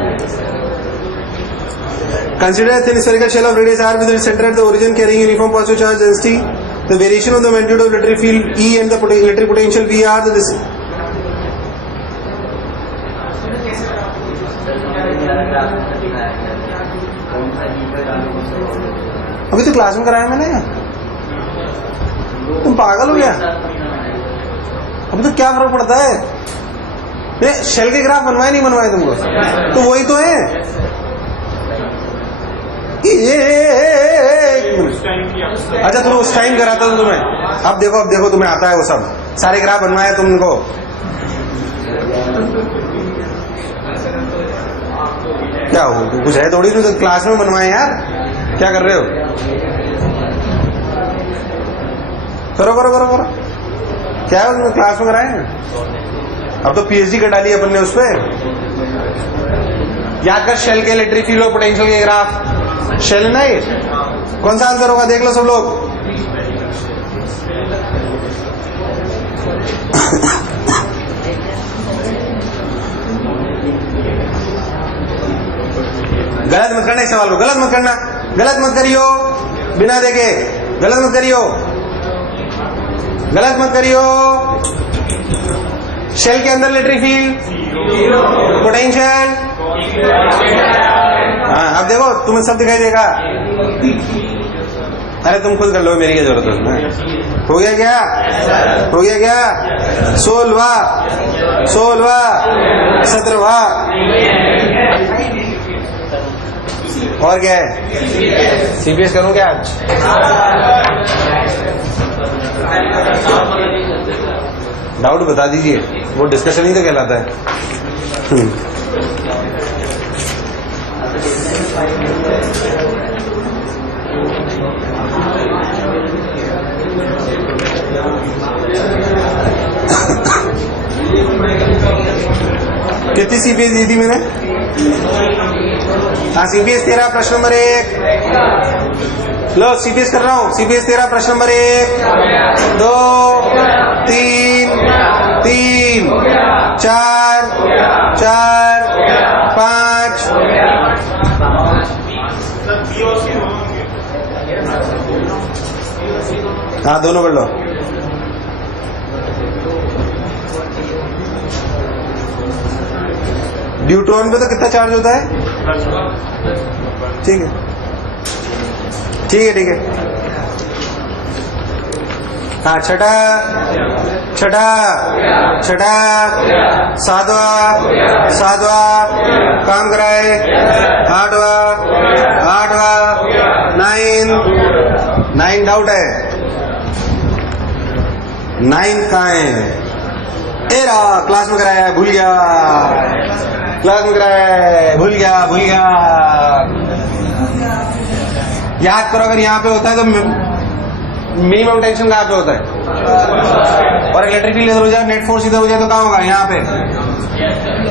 Consider a thin spherical shell of radius r with its center at the origin carrying uniform positive charge density. The variation of the magnitude of electric field E and the electric potential V are the अभी तो class में कराया मैंने, तुम पागल हो गया, अभी तो क्या फर्क पड़ता है, शेल के ग्राफ बनवाए नहीं बनवाए तुमको, तो वही तो है। अच्छा तुम उस टाइम कराता था तुम्हें, अब देखो तुम्हें आता है वो सब, सारे ग्राफ बनवाया तुमको, क्या हो कुछ है थोड़ी, तो क्लास में बनवाए यार, क्या कर रहे हो, करो क्या है उसमें, क्लास में कराए, अब तो PhD कर डाली अपन ने उस पर। याद कर, शेल के इलेक्ट्रिक फील्ड और पोटेंशियल के ग्राफ, शेल ना ये, कौन सा आंसर होगा देख लो सब लोग। गलत मत करना इस सवाल को, गलत मत करियो बिना देखे, गलत मत करियो। शेल के अंदर इलेक्ट्रिक फील्ड, पोटेंशियल, हाँ अब देखो तुम्हें सब दिखाई देगा। अरे तुम खुद कर लो, मेरी क्या जरूरत है। हो गया क्या 16वां 17वां और क्या है? सीपीएस करूं क्या आज? डाउट बता दीजिए, वो डिस्कशन ही तो कहलाता है। कितनी सीपीएस दी थी मैंने? हाँ, सीपीएस 13 प्रश्न नंबर 1। लो सीपीएस कर रहा हूं। सीपीएस 13 प्रश्न नंबर 1, 2, 3, 4, 5। हाँ, दोनों कर लो। ड्यूट्रॉन पे तो कितना चार्ज होता है? ठीक है, ठीक है, ठीक है। हाँ, छठा, सातवा काम कराए, आठवा, 9 डाउट है। 9 कहाँ है? तेरा क्लास में कराया है, भूल गया। क्लास में कराया है, भूल गया। याद करो, अगर यहाँ पे होता है तो मिनिमम टेंशन कहाँ पे होता है? और इलेक्ट्रिक फील्ड इधर हो जाए, नेट फोर्स इधर हो जाए तो कहाँ होगा? यहाँ पे।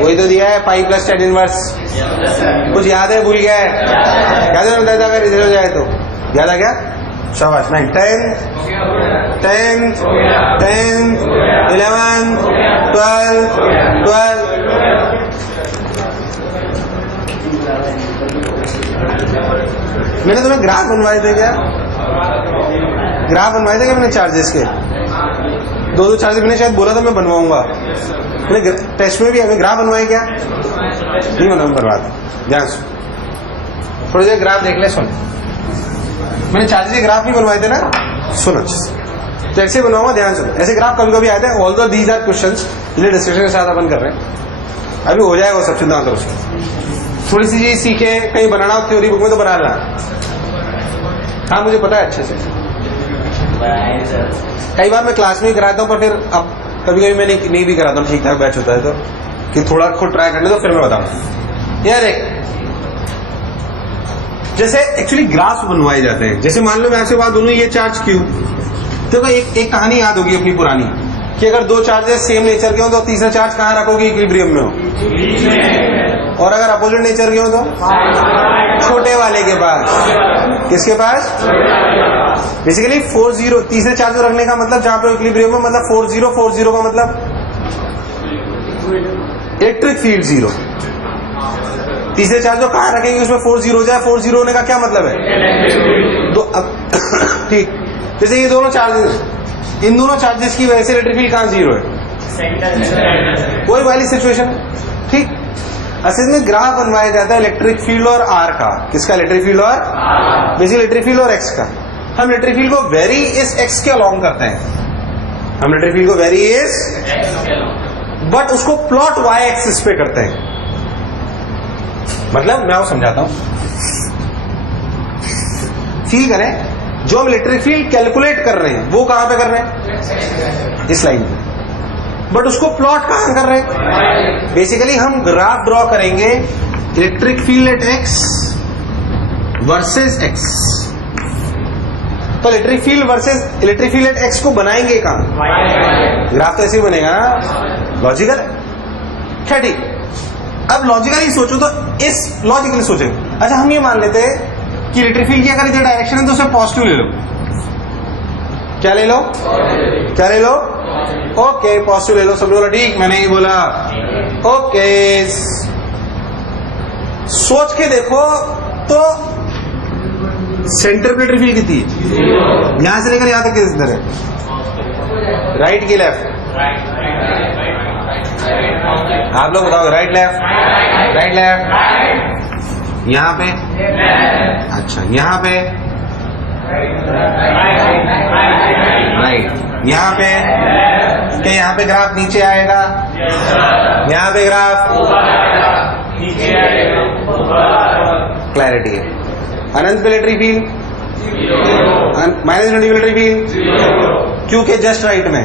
वही तो दिया है, पाई प्लस tan इनवर्स। कुछ याद है? भूल गया है? याद है बताया था अगर इधर हो जाए तो? याद आ गया? शाबाश। 9, 10, 11, 12। मैंने तुम्हें ग्राफ बनवाए थे क्या? ग्राफ बनवाए थे क्या मैंने चार्जेस के? 2 चार्जेस मैंने शायद बोला था मैं बनवाऊंगा। मैंने टेस्ट में भी हमें ग्राफ बनवाए क्या? नहीं बनवा। ध्यान सुन, थोड़ी देर ग्राफ देख ले। सुन, मैंने चार्जेस के ग्राफ नहीं बनवाए थे ना? सुन अच्छे से, तो ऐसे बनवाऊंगा। ध्यान सुन, ऐसे ग्राफ कभी कभी आते हैं। ऑल्दो दीज आर क्वेश्चंस, इसलिए डिस्कशन के साथ अपन कर रहे हैं। अभी हो जाएगा वो सब, चिंता करो। थोड़ी सी चीज सीखे, कहीं बनाना हो थ्योरी बुक में तो बना लेना। हाँ, मुझे पता है अच्छे से। कई बार मैं क्लास में ही कराता हूँ, पर फिर अब कभी कभी मैं नहीं भी कराता हूँ। ठीक ठाक बैच होता है तो कि थोड़ा खुद ट्राई करने, तो फिर मैं बताऊँ। यार एक जैसे एक्चुअली ग्राफ बनवाए जाते हैं। जैसे मान लो मैं आपसे बात बोलूं, ये चार्ज क्यू, तो एक कहानी याद होगी अपनी पुरानी, कि अगर 2 चार्जेस सेम नेचर के हो तो तीसरा चार्ज कहाँ रखोगे? इक्विलिब्रियम में हो। और अगर अपोजिट नेचर के हो तो छोटे वाले के पास। किसके पास? बेसिकली 40, तीसरे चार्ज को रखने का मतलब, जहां पे इक्विलिब्रियम में, मतलब 40 का मतलब इलेक्ट्रिक फील्ड 0। तीसरे चार्ज को कहां रखेंगे उसमें 40 हो जाए। 40 होने का क्या मतलब है? तो अब ठीक, जैसे ये दोनों चार्जेस, इन दोनों चार्जेस की वजह से इलेक्ट्रिक फील्ड कहां 0 है? कोई वाली सिचुएशन। ठीक, असल में ग्राफ बनवाया जाता है इलेक्ट्रिक फील्ड और आर का। किसका? इलेक्ट्रिक फील्ड और बेसिकली इलेक्ट्रिक फील्ड और एक्स का। हम इलेक्ट्रिक फील्ड को वेरी इस एक्स के अलोंग करते हैं। हम इलेक्ट्रिक फील्ड को वेरी इस, बट उसको प्लॉट वाई एक्सिस पे करते हैं। मतलब मैं वो समझाता हूं, फील करें। जो हम इलेक्ट्रिक फील्ड कैलकुलेट कर रहे हैं वो कहां पे कर रहे हैं? इस लाइन पे। बट उसको प्लॉट कहां कर रहे हैं? बेसिकली हम ग्राफ ड्रॉ करेंगे electric field at X versus X. तो electric field versus electric field at X को बनाएंगे कहां? ग्राफ तो ऐसे ही बनेगा। लॉजिकल क्या? ठीक। अब लॉजिकली सोचो तो इस लॉजिकली सोचेंगे। अच्छा, हम ये मान लेते हैं कि इलेक्ट्रिक फील्ड की अगर इधर डायरेक्शन है तो उसे पॉजिटिव ले लो। क्या ले लो? क्या ले लो? ओके, पॉजिटिव ले लो। सब बोला ठीक, मैंने ये बोला ओके। सोच के देखो तो सेंटर पे इलेक्ट्रिक फील्ड कितनी है? यहां से लेकर यहां तक किस तरह है? राइट की लेफ्ट? आप लोग बताओ, राइट लेफ्ट? Right left. यहां पे? अच्छा, यहां पे? राइट। यहां पे? क्या यहां पे ग्राफ नीचे आएगा? यहां पे ग्राफ क्लैरिटी है। अनंत पे इलेक्ट्रिक फील्ड, माइनस इन्फिनिटी पे इलेक्ट्रिक फील्ड, क्यू के जस्ट राइट में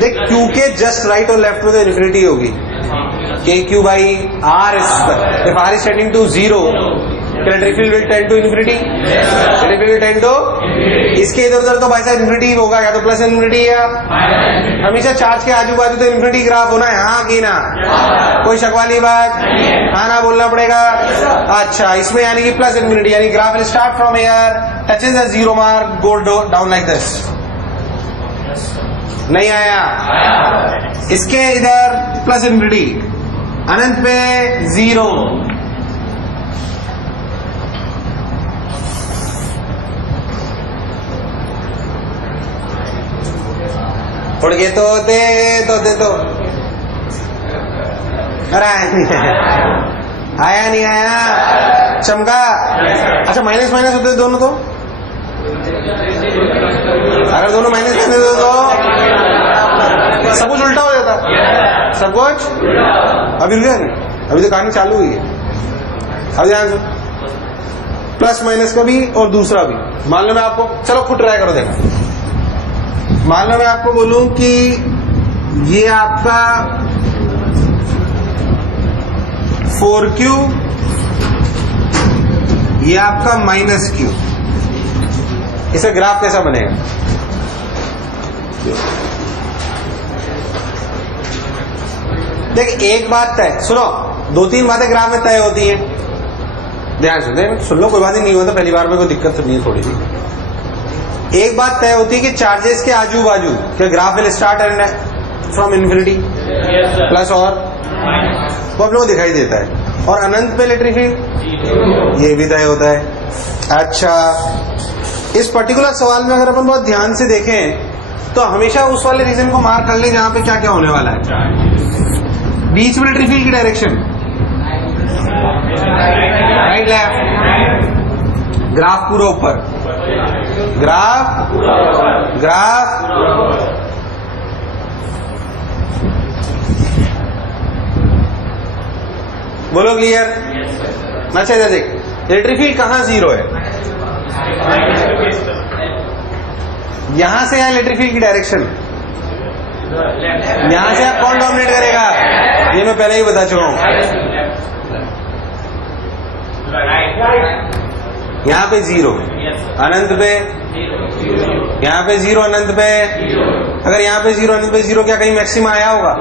देख, क्यू के जस्ट राइट और लेफ्ट में तो इन्फिनिटी होगी, K Q by R square, if R is tending to 0 electric field will tend to infinity, electric field will tend to, इसके इधर उधर तो भाई साहब इन्फिनिटी होगा, या तो प्लस इन्फिनिटी या हमेशा चार्ज के आजू बाजू तो इन्फिनिटी ग्राफ होना है, हाँ की ना, कोई शक वाली बात, हाँ ना बोलना पड़ेगा। अच्छा, इसमें यानी कि प्लस इन्फिनिटी, यानी graph will start from here, touches the 0 mark, go down like this. नहीं आया, इसके इधर प्लस इन्फिनिटी, अनंत पे 0, उड़ गए तो अरे आया नहीं आया, चमका। अच्छा, माइनस माइनस होते दोनों, तो अगर दोनों माइनस माइनस होते तो सब कुछ उल्टा हो जाता, सब कुछ। अभी रुक नहीं, अभी तो कहानी चालू हुई है। अब ध्यान से, प्लस माइनस का भी और दूसरा भी। मान लो मैं आपको, चलो खुद ट्राई करो, देखो, मान लो मैं आपको बोलूं कि ये आपका 4Q, ये आपका -Q, इसका ग्राफ कैसा बनेगा? देख, एक बात तय, सुनो, 2-3 बातें ग्राफ में तय होती हैं, ध्यान से सुन लो, कोई बात ही नहीं होता, पहली बार में कोई दिक्कत तो नहीं है, थोड़ी सी। एक बात तय होती है कि चार्जेस के आजू बाजू क्या graph will start and from infinity plus, और वो आप लोगों को दिखाई देता है। और अनंत पे इलेक्ट्रिक फील्ड, ये भी तय होता है। अच्छा, इस पर्टिकुलर सवाल में अगर अपन बहुत ध्यान से देखें तो हमेशा उस वाले रीजन को मार्क कर ले जहां पे क्या क्या होने वाला है। बीच में इलेक्ट्रिक फील्ड की डायरेक्शन राइट लेफ्ट, ग्राफ पूरा ऊपर, ग्राफ बोलो क्लियर? अच्छा, देख, इलेक्ट्रिक फील्ड कहां 0 है? यहां से या इलेक्ट्रिक फील्ड की डायरेक्शन, यहां से आप कौन डोमिनेट करेगा, ये मैं पहले ही बता चुका हूं। यहां पे 0, अनंत पे, यहां पे 0, अनंत पे। अगर यहां पे 0, अनंत पे 0, क्या कहीं मैक्सिमा आया होगा?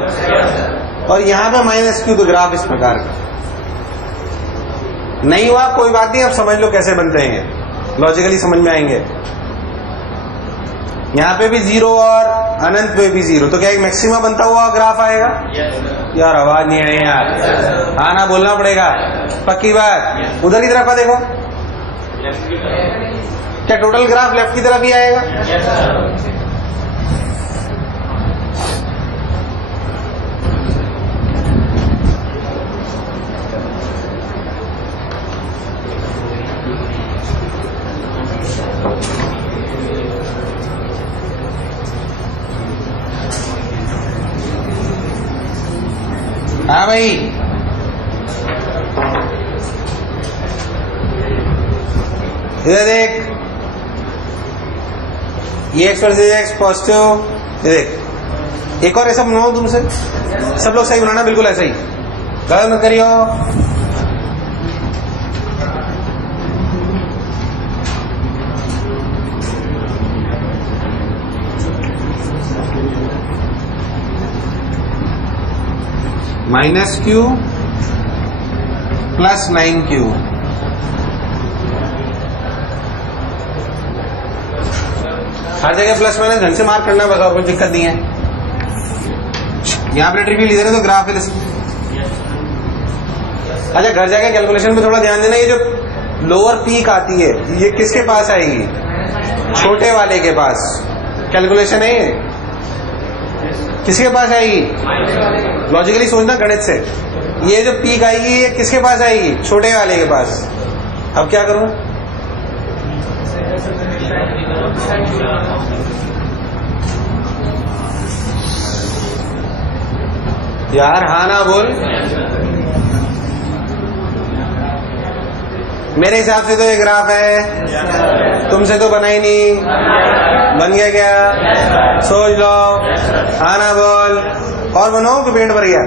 और यहां पे -Q, तो ग्राफ इस प्रकार का नहीं हुआ, कोई बात नहीं, अब समझ लो कैसे बनते हैं, लॉजिकली समझ में आएंगे। यहां पे भी 0 और अनंत पे भी 0, तो क्या एक मैक्सिमा बनता हुआ ग्राफ आएगा? यार आवाज नहीं आई यार, हाँ ना बोलना पड़ेगा, पक्की बात। उधर की तरफ का देखो, क्या टोटल ग्राफ लेफ्ट की तरफ ही आएगा? हाँ भाई, इधर देख, ये x वर्सेस x पॉजिटिव, देख, एक और ऐसा बनवाऊं तुमसे, सब लोग सही बनाना, बिल्कुल ऐसा ही, गलत मत करियो। -Q प्लस 9Q, हर जगह प्लस माइनस ढंग से मार्क करना है, बस, और कोई दिक्कत नहीं है। यहाँ पे इलेक्ट्रिक फील्ड इधर है तो ग्राफ विल। अच्छा, घर जाके कैलकुलेशन पे थोड़ा ध्यान देना, ये जो लोअर पीक आती है ये किसके पास आएगी? छोटे वाले के पास। कैलकुलेशन है ये, किसके पास आएगी? लॉजिकली सोचना गणित से, ये जो पीक आएगी ये किसके पास आएगी? छोटे वाले के पास। अब क्या करूं? यार हाँ ना बोल। मेरे हिसाब से तो ये ग्राफ है, तुमसे तो बना ही नहीं, बन गया क्या? सोच लो, आना बोल, और बनाओ कि पेट भर गया?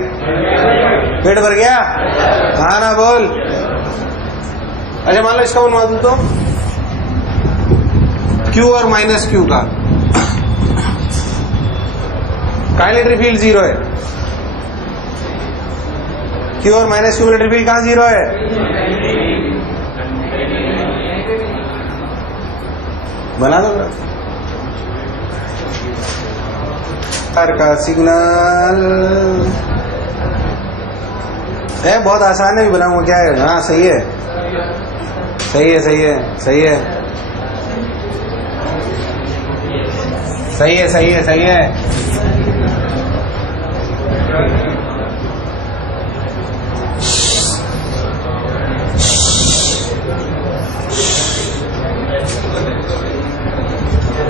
पेट भर गया? आना बोल। अच्छा मान लो इसका बनवा दूं तो Q और माइनस Q का इलेक्ट्रिक फील्ड 0 है। Q और माइनस Q इलेक्ट्रिक फील्ड कहां 0 है? बना दो कार का सिग्नल है, बहुत आसान है, भी बनाऊंगा क्या है? हाँ सही है, सही है, सही है, सही है, सही है, सही है, सही है।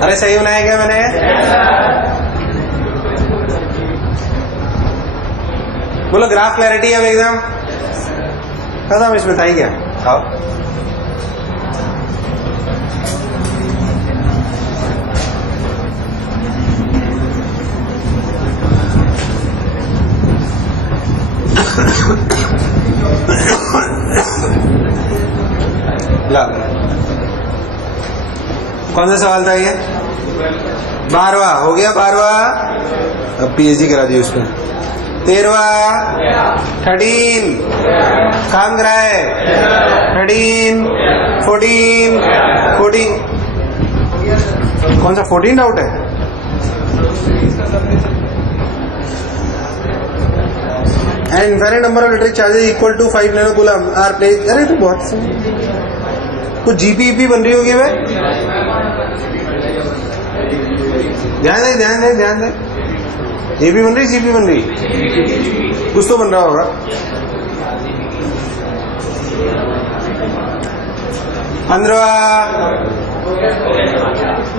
अरे सही बनाया क्या मैंने? बोलो ग्राफ क्लैरिटी है एकदम खत्म, इसमें था ही क्या? आओ ला, कौन सा सवाल था ये? 12वां हो गया, 12वां अब पीएचडी करा दी उसमें। 13वां 13 काम करा है, 13 14 14 कौन सा 14 डाउट है? And infinite number of electric charges equal to 5 nano coulomb are place. अरे तो बहुत कुछ जीपीईपी बन रही होगी वे, ध्यान दे ध्यान दे ध्यान दे, ये भी बन रही, जीपी बन रही, कुछ तो बन रहा होगा।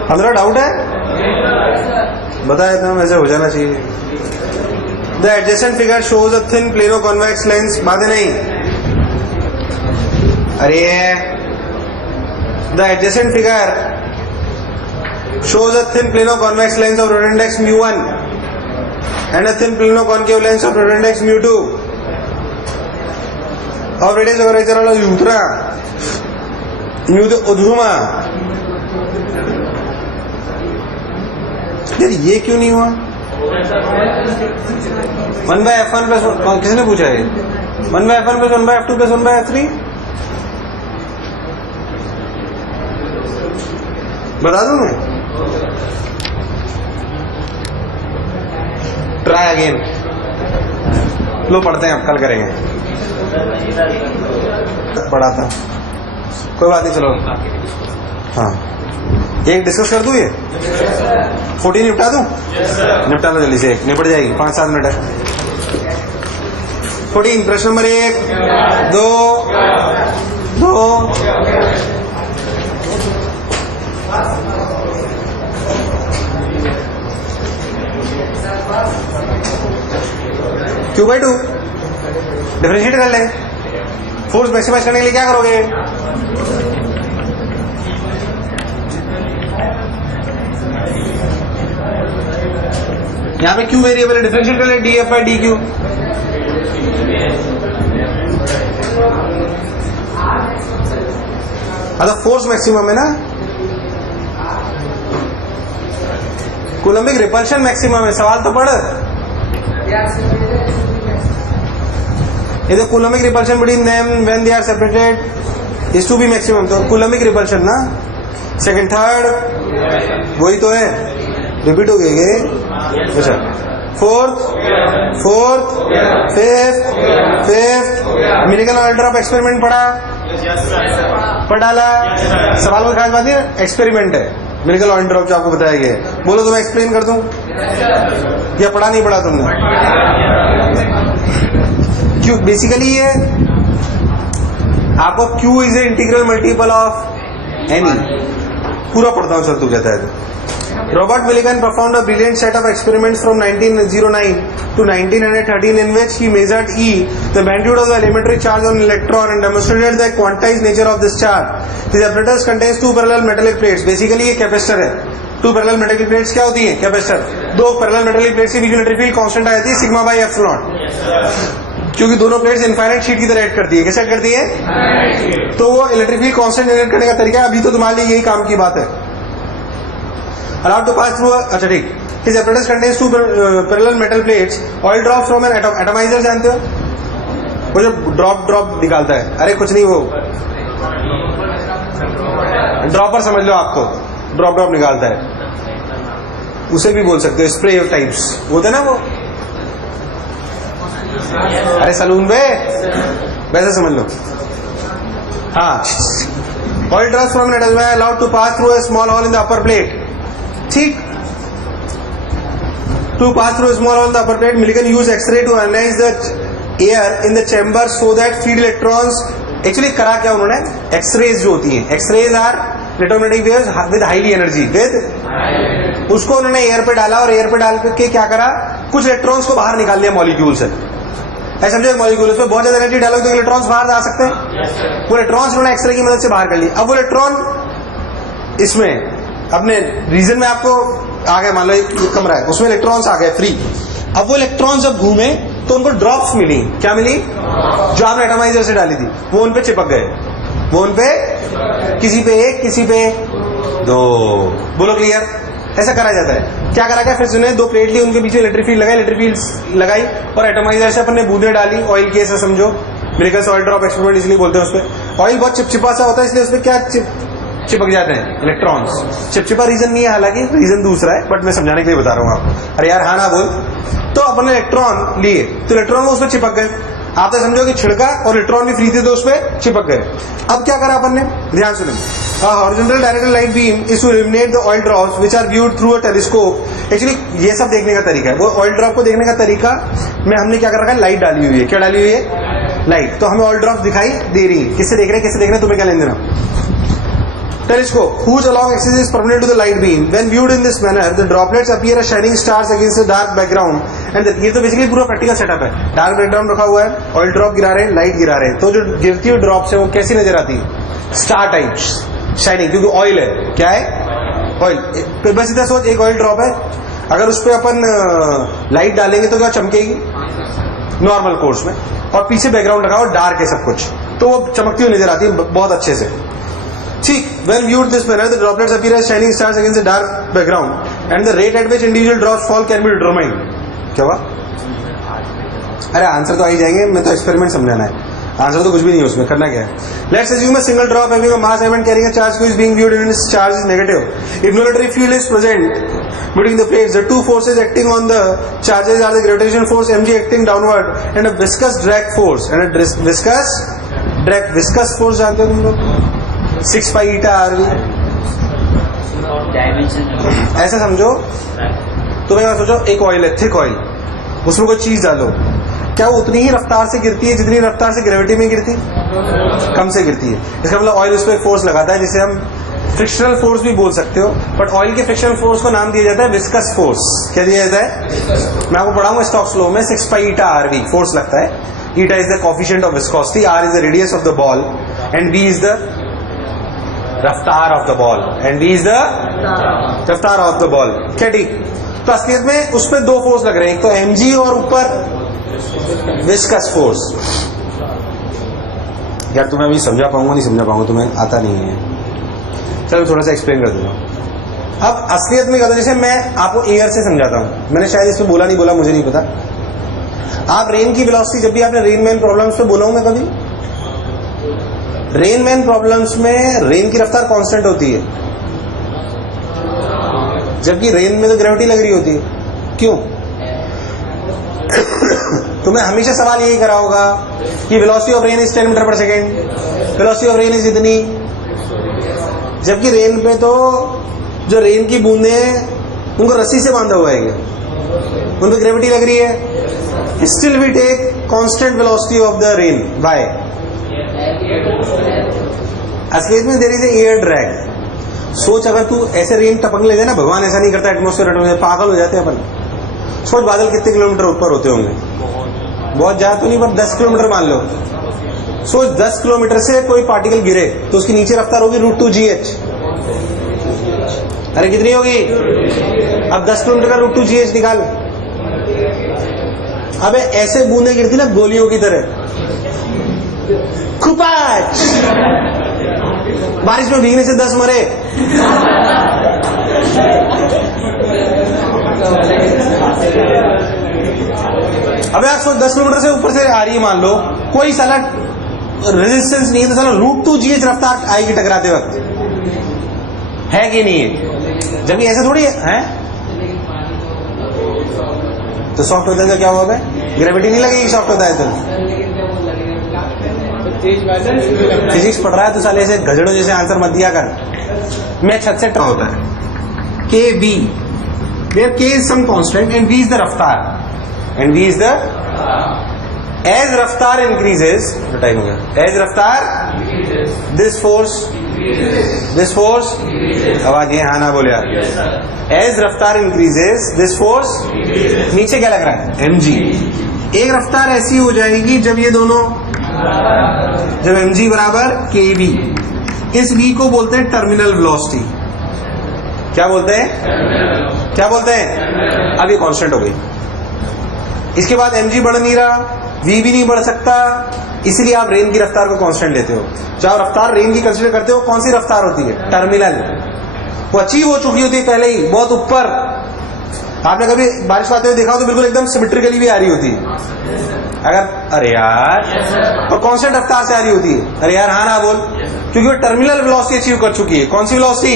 पंद्रह डाउट है, बताया था वैसे हो जाना चाहिए। The adjacent figure shows a thin plano convex lens, बातें नहीं। अरे the adjacent figure shows a thin plano convex lens of rod index mu1 and a thin plano concave lens of rod index mu2 of radius of curvature of ultra mu2 उधुमा। यार ये क्यों नहीं हुआ? 1/f1 plus किसने पूछा है? 1/f1 plus 1/f2 plus 1/f3 बता दूं मैं? ट्राई अगेन, लो पढ़ते हैं, अब कल करेंगे। पढ़ा था, कोई बात नहीं, चलो हाँ एक डिस्कस कर दूं, ये 14 निपटा दूं? निपटा लो जल्दी से, निपट जाएगी, 5-7 मिनट है। 14 प्रश्न नंबर 1 2 Q/2 डिफरेंशिएट कर ले। फोर्स मैक्सिमाइज करने के लिए क्या करोगे? यहां पे Q वेरिएबल है, डिफरेंशिएट कर ले dF/dQ। मतलब फोर्स मैक्सिमम है ना, कूलम्बिक रिपल्शन मैक्सिमम है। सवाल तो पढ़, ये तो Coulombic repulsion between them when they are separated is to be maximum, तो कूलम्बिक रिपल्शन ना, सेकंड थर्ड वही तो है, रिपीट हो गए। अच्छा fourth fifth Millikan order of experiment पढ़ डाला। सवाल में खास बात नहीं, एक्सपेरिमेंट है, मिनिकल ऑर्डर ऑफ जो आपको बताया गया है। बोलो तो मैं एक्सप्लेन कर दूं, या पढ़ा नहीं पढ़ा तुमने? क्यों बेसिकली ये आपको Q is a integral multiple of any, पूरा पढ़ता हूं सर तू कहता है Robert Millikan performed a brilliant set of experiments from 1909 to 1913 in which he measured E, the magnitude of the elementary charge on an electron, and demonstrated the quantized nature of this charge. His apparatus contains two parallel metallic plates. Basically ये capacitor है. To parallel metal plates क्या होती हैं? Capacitor. दो parallel metal plates के बीच में electric field constant आ जाती है सिग्मा बाई एप्सिलॉन, क्योंकि दोनों प्लेट्स इनफाइनाइट शीट की तरह एक्ट करती है. कैसे एक्ट करती है? तो वो इलेक्ट्रिक फील्ड कांस्टेंट जनरेट करने का तरीका अभी तो तुम्हारे लिए यही काम की बात है. Allowed to pass through. अच्छा ठीक. His apparatus contains two parallel metal plates. Oil drops from an atomizer, जानते हो? वो जो ड्रॉप निकालता है. अरे कुछ नहीं, वो ड्रॉपर समझ लो आपको. ड्रॉप निकालता है, उसे भी बोल सकते हो स्प्रे टाइप्स होते ना वो. अरे सलून पे वैसे समझ लो. हाँ. Oil drops from an atomizer allowed to pass through a small hole in the upper plate. ठीक. To pass through a small hole in the upper plate, Millikan used X-ray to analyze the air in the chamber so that feed electrons. Actually करा क्या उन्होंने? X rays जो होती हैं, X rays are electromagnetic waves with highly energy, with उसको उन्होंने air पे डाला और एयर पे डाल के क्या करा? कुछ इलेक्ट्रॉन्स को बाहर निकाल लिया मॉलिक्यूल से. ऐसा समझो एक मॉलिक्यूल, उसमें बहुत ज्यादा एनर्जी डालोगे तो इलेक्ट्रॉन्स बाहर आ सकते हैं. वो इलेक्ट्रॉन्स उन्होंने एक्सरे की मदद से बाहर कर लिए. अब वो इलेक्ट्रॉन इसमें अपने रीजन में आपको आ गए, मान लो एक कमरा है उसमें इलेक्ट्रॉन्स आ गए फ्री. अब वो इलेक्ट्रॉन्स जब घूमे तो उनको ड्रॉप्स मिली. क्या मिली? जो आपने एटमाइजर से डाली थी वो उन पे चिपक गए. वो उन पे किसी पे एक, किसी पे दो. बोलो क्लियर? ऐसा करा जाता है. क्या करा गया? फिर उन्होंने दो प्लेट ली, उनके बीच में इलेक्ट्रिक फील्ड लगाई, इलेक्ट्रिक फील्ड लगाई और एटमाइजर से अपन ने बूंदें डाली. ऑयल की ऐसा समझो, मिलिकन ऑयल ड्रॉप एक्सपेरिमेंट इसलिए बोलते हैं. उसपे ऑयल बहुत चिपचिपा सा होता है, इसलिए उसमें क्या चिपक जाते हैं इलेक्ट्रॉन्स. चिपचिपा रीजन नहीं है, हालांकि रीजन दूसरा है, बट मैं समझाने के लिए बता रहा हूँ आपको. अरे यार हाँ ना बोल. तो अपन ने इलेक्ट्रॉन लिए तो इलेक्ट्रॉन वो उसमें चिपक गए. आप तो समझो कि छिड़का और इलेक्ट्रॉन भी फ्री थे तो उसमें चिपक गए. अब क्या करा अपन ने? ध्यान सुनें. Horizontal directed light beam is to illuminate the oil drops which are viewed through a telescope. Actually ये सब देखने का तरीका है. वो ऑयल ड्रॉप को देखने का तरीका में हमने क्या कर रखा है? लाइट डाली हुई है. क्या डाली हुई है? लाइट. तो हमें ऑयल ड्रॉप्स दिखाई दे रही है. किससे देख रहे हैं? किससे देख रहे हैं? तुम्हें क्या लेने देना? Telescope, whose along axis is perpendicular to the light beam. When viewed in this manner, the droplets appear as shining stars against a dark background. And ये तो बेसिकली पूरा प्रैक्टिकल सेटअप है. डार्क बैकग्राउंड रखा हुआ है, oil drop गिरा रहे हैं, लाइट गिरा रहे हैं, तो जो गिरती हुई ड्रॉप्स है वो कैसी नजर आती है? स्टार टाइप्स, शाइनिंग, क्योंकि ऑयल है. क्या है? ऑयल. बस इतना सोच, एक ऑयल ड्रॉप है, अगर उस पर अपन लाइट डालेंगे तो क्या चमकेगी? नॉर्मल कोर्स में. और पीछे बैकग्राउंड रखा हुआ डार्क है सब कुछ, तो वो चमकती हुई नजर आती है बहुत अच्छे से. ठीक. When viewed this manner, the droplets appear as shining stars against a dark background, and the rate at which individual drops fall can be determined. क्या हुआ? अरे आंसर तो आ ही जाएंगे, मैं तो एक्सपेरिमेंट समझाना है. आंसर तो कुछ भी नहीं है उसमें. करना क्या है? Let's assume a single drop having a mass element carrying a charge q is being viewed and its charge is negative. If no electric field is present between the plates, the two forces acting on the charges are the gravitational force mg acting downward and a viscous drag force. And a viscous force जानते हो तुम लोग? 6 पाई ईटा RV. ऐसा समझो. तो मैं सोचो एक ऑयल है, थिक ऑयल, उसमें कोई चीज डालो, क्या वो उतनी ही रफ्तार से गिरती है जितनी रफ्तार से ग्रेविटी में गिरती? कम से गिरती है. इसका मतलब ऑयल उस पर फोर्स लगाता है जिसे हम फ्रिक्शनल फोर्स भी बोल सकते हो. बट ऑयल के फ्रिक्शनल फोर्स को नाम दिया जाता है विस्कस फोर्स. क्या दिया जाता है? मैं आपको पढ़ाऊंगा स्टॉक्स लॉ में. 6 पाई ईटा आरवी फोर्स लगता है. Eta is the coefficient of viscosity, R is the radius of the ball, and B is the रफ्तार of the ball, and B is the रफ्तार ऑफ द बॉल. क्या ठीक? तो असलियत में उसमें दो फोर्स लग रहे हैं, एक तो mg और ऊपर विस्कस फोर्स. यार तुम्हें अभी समझा पाऊंगा नहीं समझा पाऊंगा, तुम्हें आता नहीं है. चलो थोड़ा सा एक्सप्लेन कर दूंगा. अब असलियत में कहता, जैसे मैं आपको एयर से समझाता हूं, मैंने शायद इसमें बोला नहीं बोला मुझे नहीं पता. आप रेन की वेलोसिटी, जब भी आपने रेन मैन प्रॉब्लम्स पे बोला हूं मैं कभी, रेन मैन प्रॉब्लम्स में रेन की रफ्तार कांस्टेंट होती है, जबकि रेन में तो ग्रेविटी लग रही होती है. क्यों? तुम्हें हमेशा सवाल यही करा होगा कि velocity of rain is 10 meter per second, velocity of rain is इतनी, जबकि रेन पे तो जो रेन की बूंदे उनको रस्सी से बांधा हुआ है, उन पे ग्रेविटी लग रही है. Still we take constant velocity of the rain. By असलियत में देयर इज एयर ड्रैग. सोच अगर तू ऐसे रेन टपकने लगे ना, भगवान ऐसा नहीं करता, एटमोस्फेयर पागल हो जाते हैं अपन। सोच बादल कितने किलोमीटर ऊपर होते होंगे, बहुत ज्यादा तो नहीं पर 10 किलोमीटर मान लो। सोच 10 किलोमीटर से कोई पार्टिकल गिरे तो उसकी नीचे रफ्तार होगी √2gh। अरे कितनी होगी? अब 10 किलोमीटर का √2gh निकाल। अबे ऐसे बूंदे गिरती ना गोलियों की तरह, खुपाच। बारिश में भीगने से 10 मरे। अबे यार सोच 10 किलोमीटर से ऊपर से आ रही है मान लो, कोई साला रेजिस्टेंस नहीं है तो साला √2gh रफ्तार आएगी टकराते वक्त, है कि नहीं है? जबकि ऐसे थोड़ी है। तो सॉफ्ट होता है तो क्या हुआ? ग्रेविटी नहीं लगेगी सॉफ्ट होता है तो। फिजिक्स पढ़ रहा है तो साले ऐसे गजड़ों जैसे आंसर मत दिया कर। मैं छत से होता है K B, where K is some constant and V is the रफ्तार, and V is the as रफ्तार इंक्रीजेस, टाइम हो गया, एज रफ्तार दिस फोर्स आवाज ये हाँ ना बोले आप, एज रफ्तार इंक्रीजेस दिस फोर्स, नीचे क्या लग रहा है? mg। एक रफ्तार ऐसी हो जाएगी जब ये दोनों, जब mg बराबर kb, इस v को बोलते हैं टर्मिनल वेलोसिटी। क्या बोलते हैं? क्या बोलते हैं? अब ये कांस्टेंट हो गई। इसके बाद mg बढ़ नहीं रहा, v भी नहीं बढ़ सकता, इसलिए आप रेन की रफ्तार को कांस्टेंट लेते हो। जब रफ्तार रेन की कंसीडर करते हो, कौन सी रफ्तार होती है? टर्मिनल। वो अचीव हो चुकी होती है पहले ही, बहुत ऊपर। आपने कभी बारिश आते हुए देखा हो तो बिल्कुल एकदम सिमेट्रिकली भी आ रही होती है। अगर अरे यार, और कांस्टेंट रफ्तार से आ रही होती है। अरे यार हाँ ना बोल, क्योंकि वो टर्मिनल वेलोसिटी अचीव कर चुकी है। कौन सी वेलोसिटी?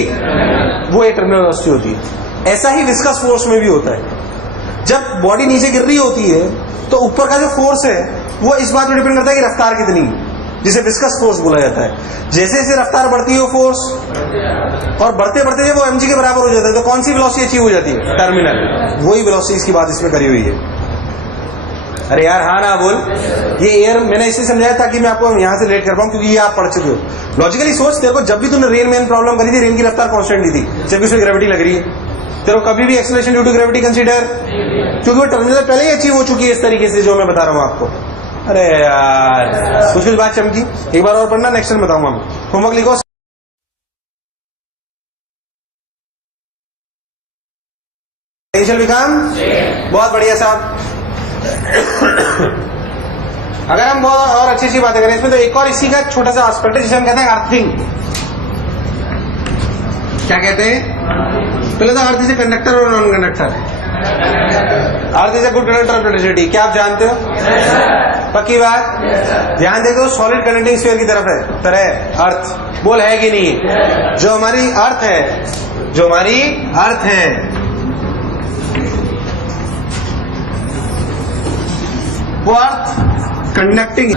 वो एक टर्मिनल वेलोसिटी होती है। ऐसा ही विस्कस फोर्स में भी होता है। जब बॉडी नीचे गिर रही होती है तो ऊपर का जो फोर्स है वो इस बात पर डिपेंड करता है कि रफ्तार कितनी है, जिसे विस्कस फोर्स बोला जाता है। जैसे जैसे रफ्तार बढ़ती है वो फोर्स, और बढ़ते बढ़ते जब वो mg के बराबर हो जाता है तो कौन सी वेलोसिटी अचीव हो जाती है? टर्मिनल। वही वेलोसिटी इसकी बात इसमें करी हुई है। अरे यार हाँ ना बोल, ये एयर मैंने इसलिए समझाया ताकि मैं आपको यहां से रिलेट कर पाऊं, क्योंकि ये आप पढ़ चुके हो। लॉजिकली सोच, तेरे को जब भी तूने रेन में प्रॉब्लम करी थी, रेन की रफ्तार कांस्टेंट ली थी, जबकि उसमें ग्रेविटी लग रही है। तेरे को कभी भी acceleration due to gravity consider, क्योंकि वो टर्मिनल पहले ही अचीव हो चुकी है इस तरीके से जो मैं बता रहा हूं आपको। अरे यार कुछ बात चमकी, एक बार और पढ़ना, नेक्स्ट टाइम बताऊंगा मैं। होमवर्क लिखो। पोटेंशियल विकाम, बहुत बढ़िया साहब। अगर हम बहुत और अच्छी अच्छी बातें करें इसमें, तो एक और इसी का छोटा सा एस्पेक्ट है जिसे हम कहते हैं अर्थिंग। क्या कहते हैं? पहले तो अर्थ इज ए कंडक्टर और non conductor. Earth is a good conductor of electricity, क्या आप जानते हो? पक्की बात? ध्यान देखो, सॉलिड कंडक्टिंग स्फीयर की तरह अर्थ बोल है कि नहीं? जो हमारी अर्थ है वो अर्थ कंडक्टिंग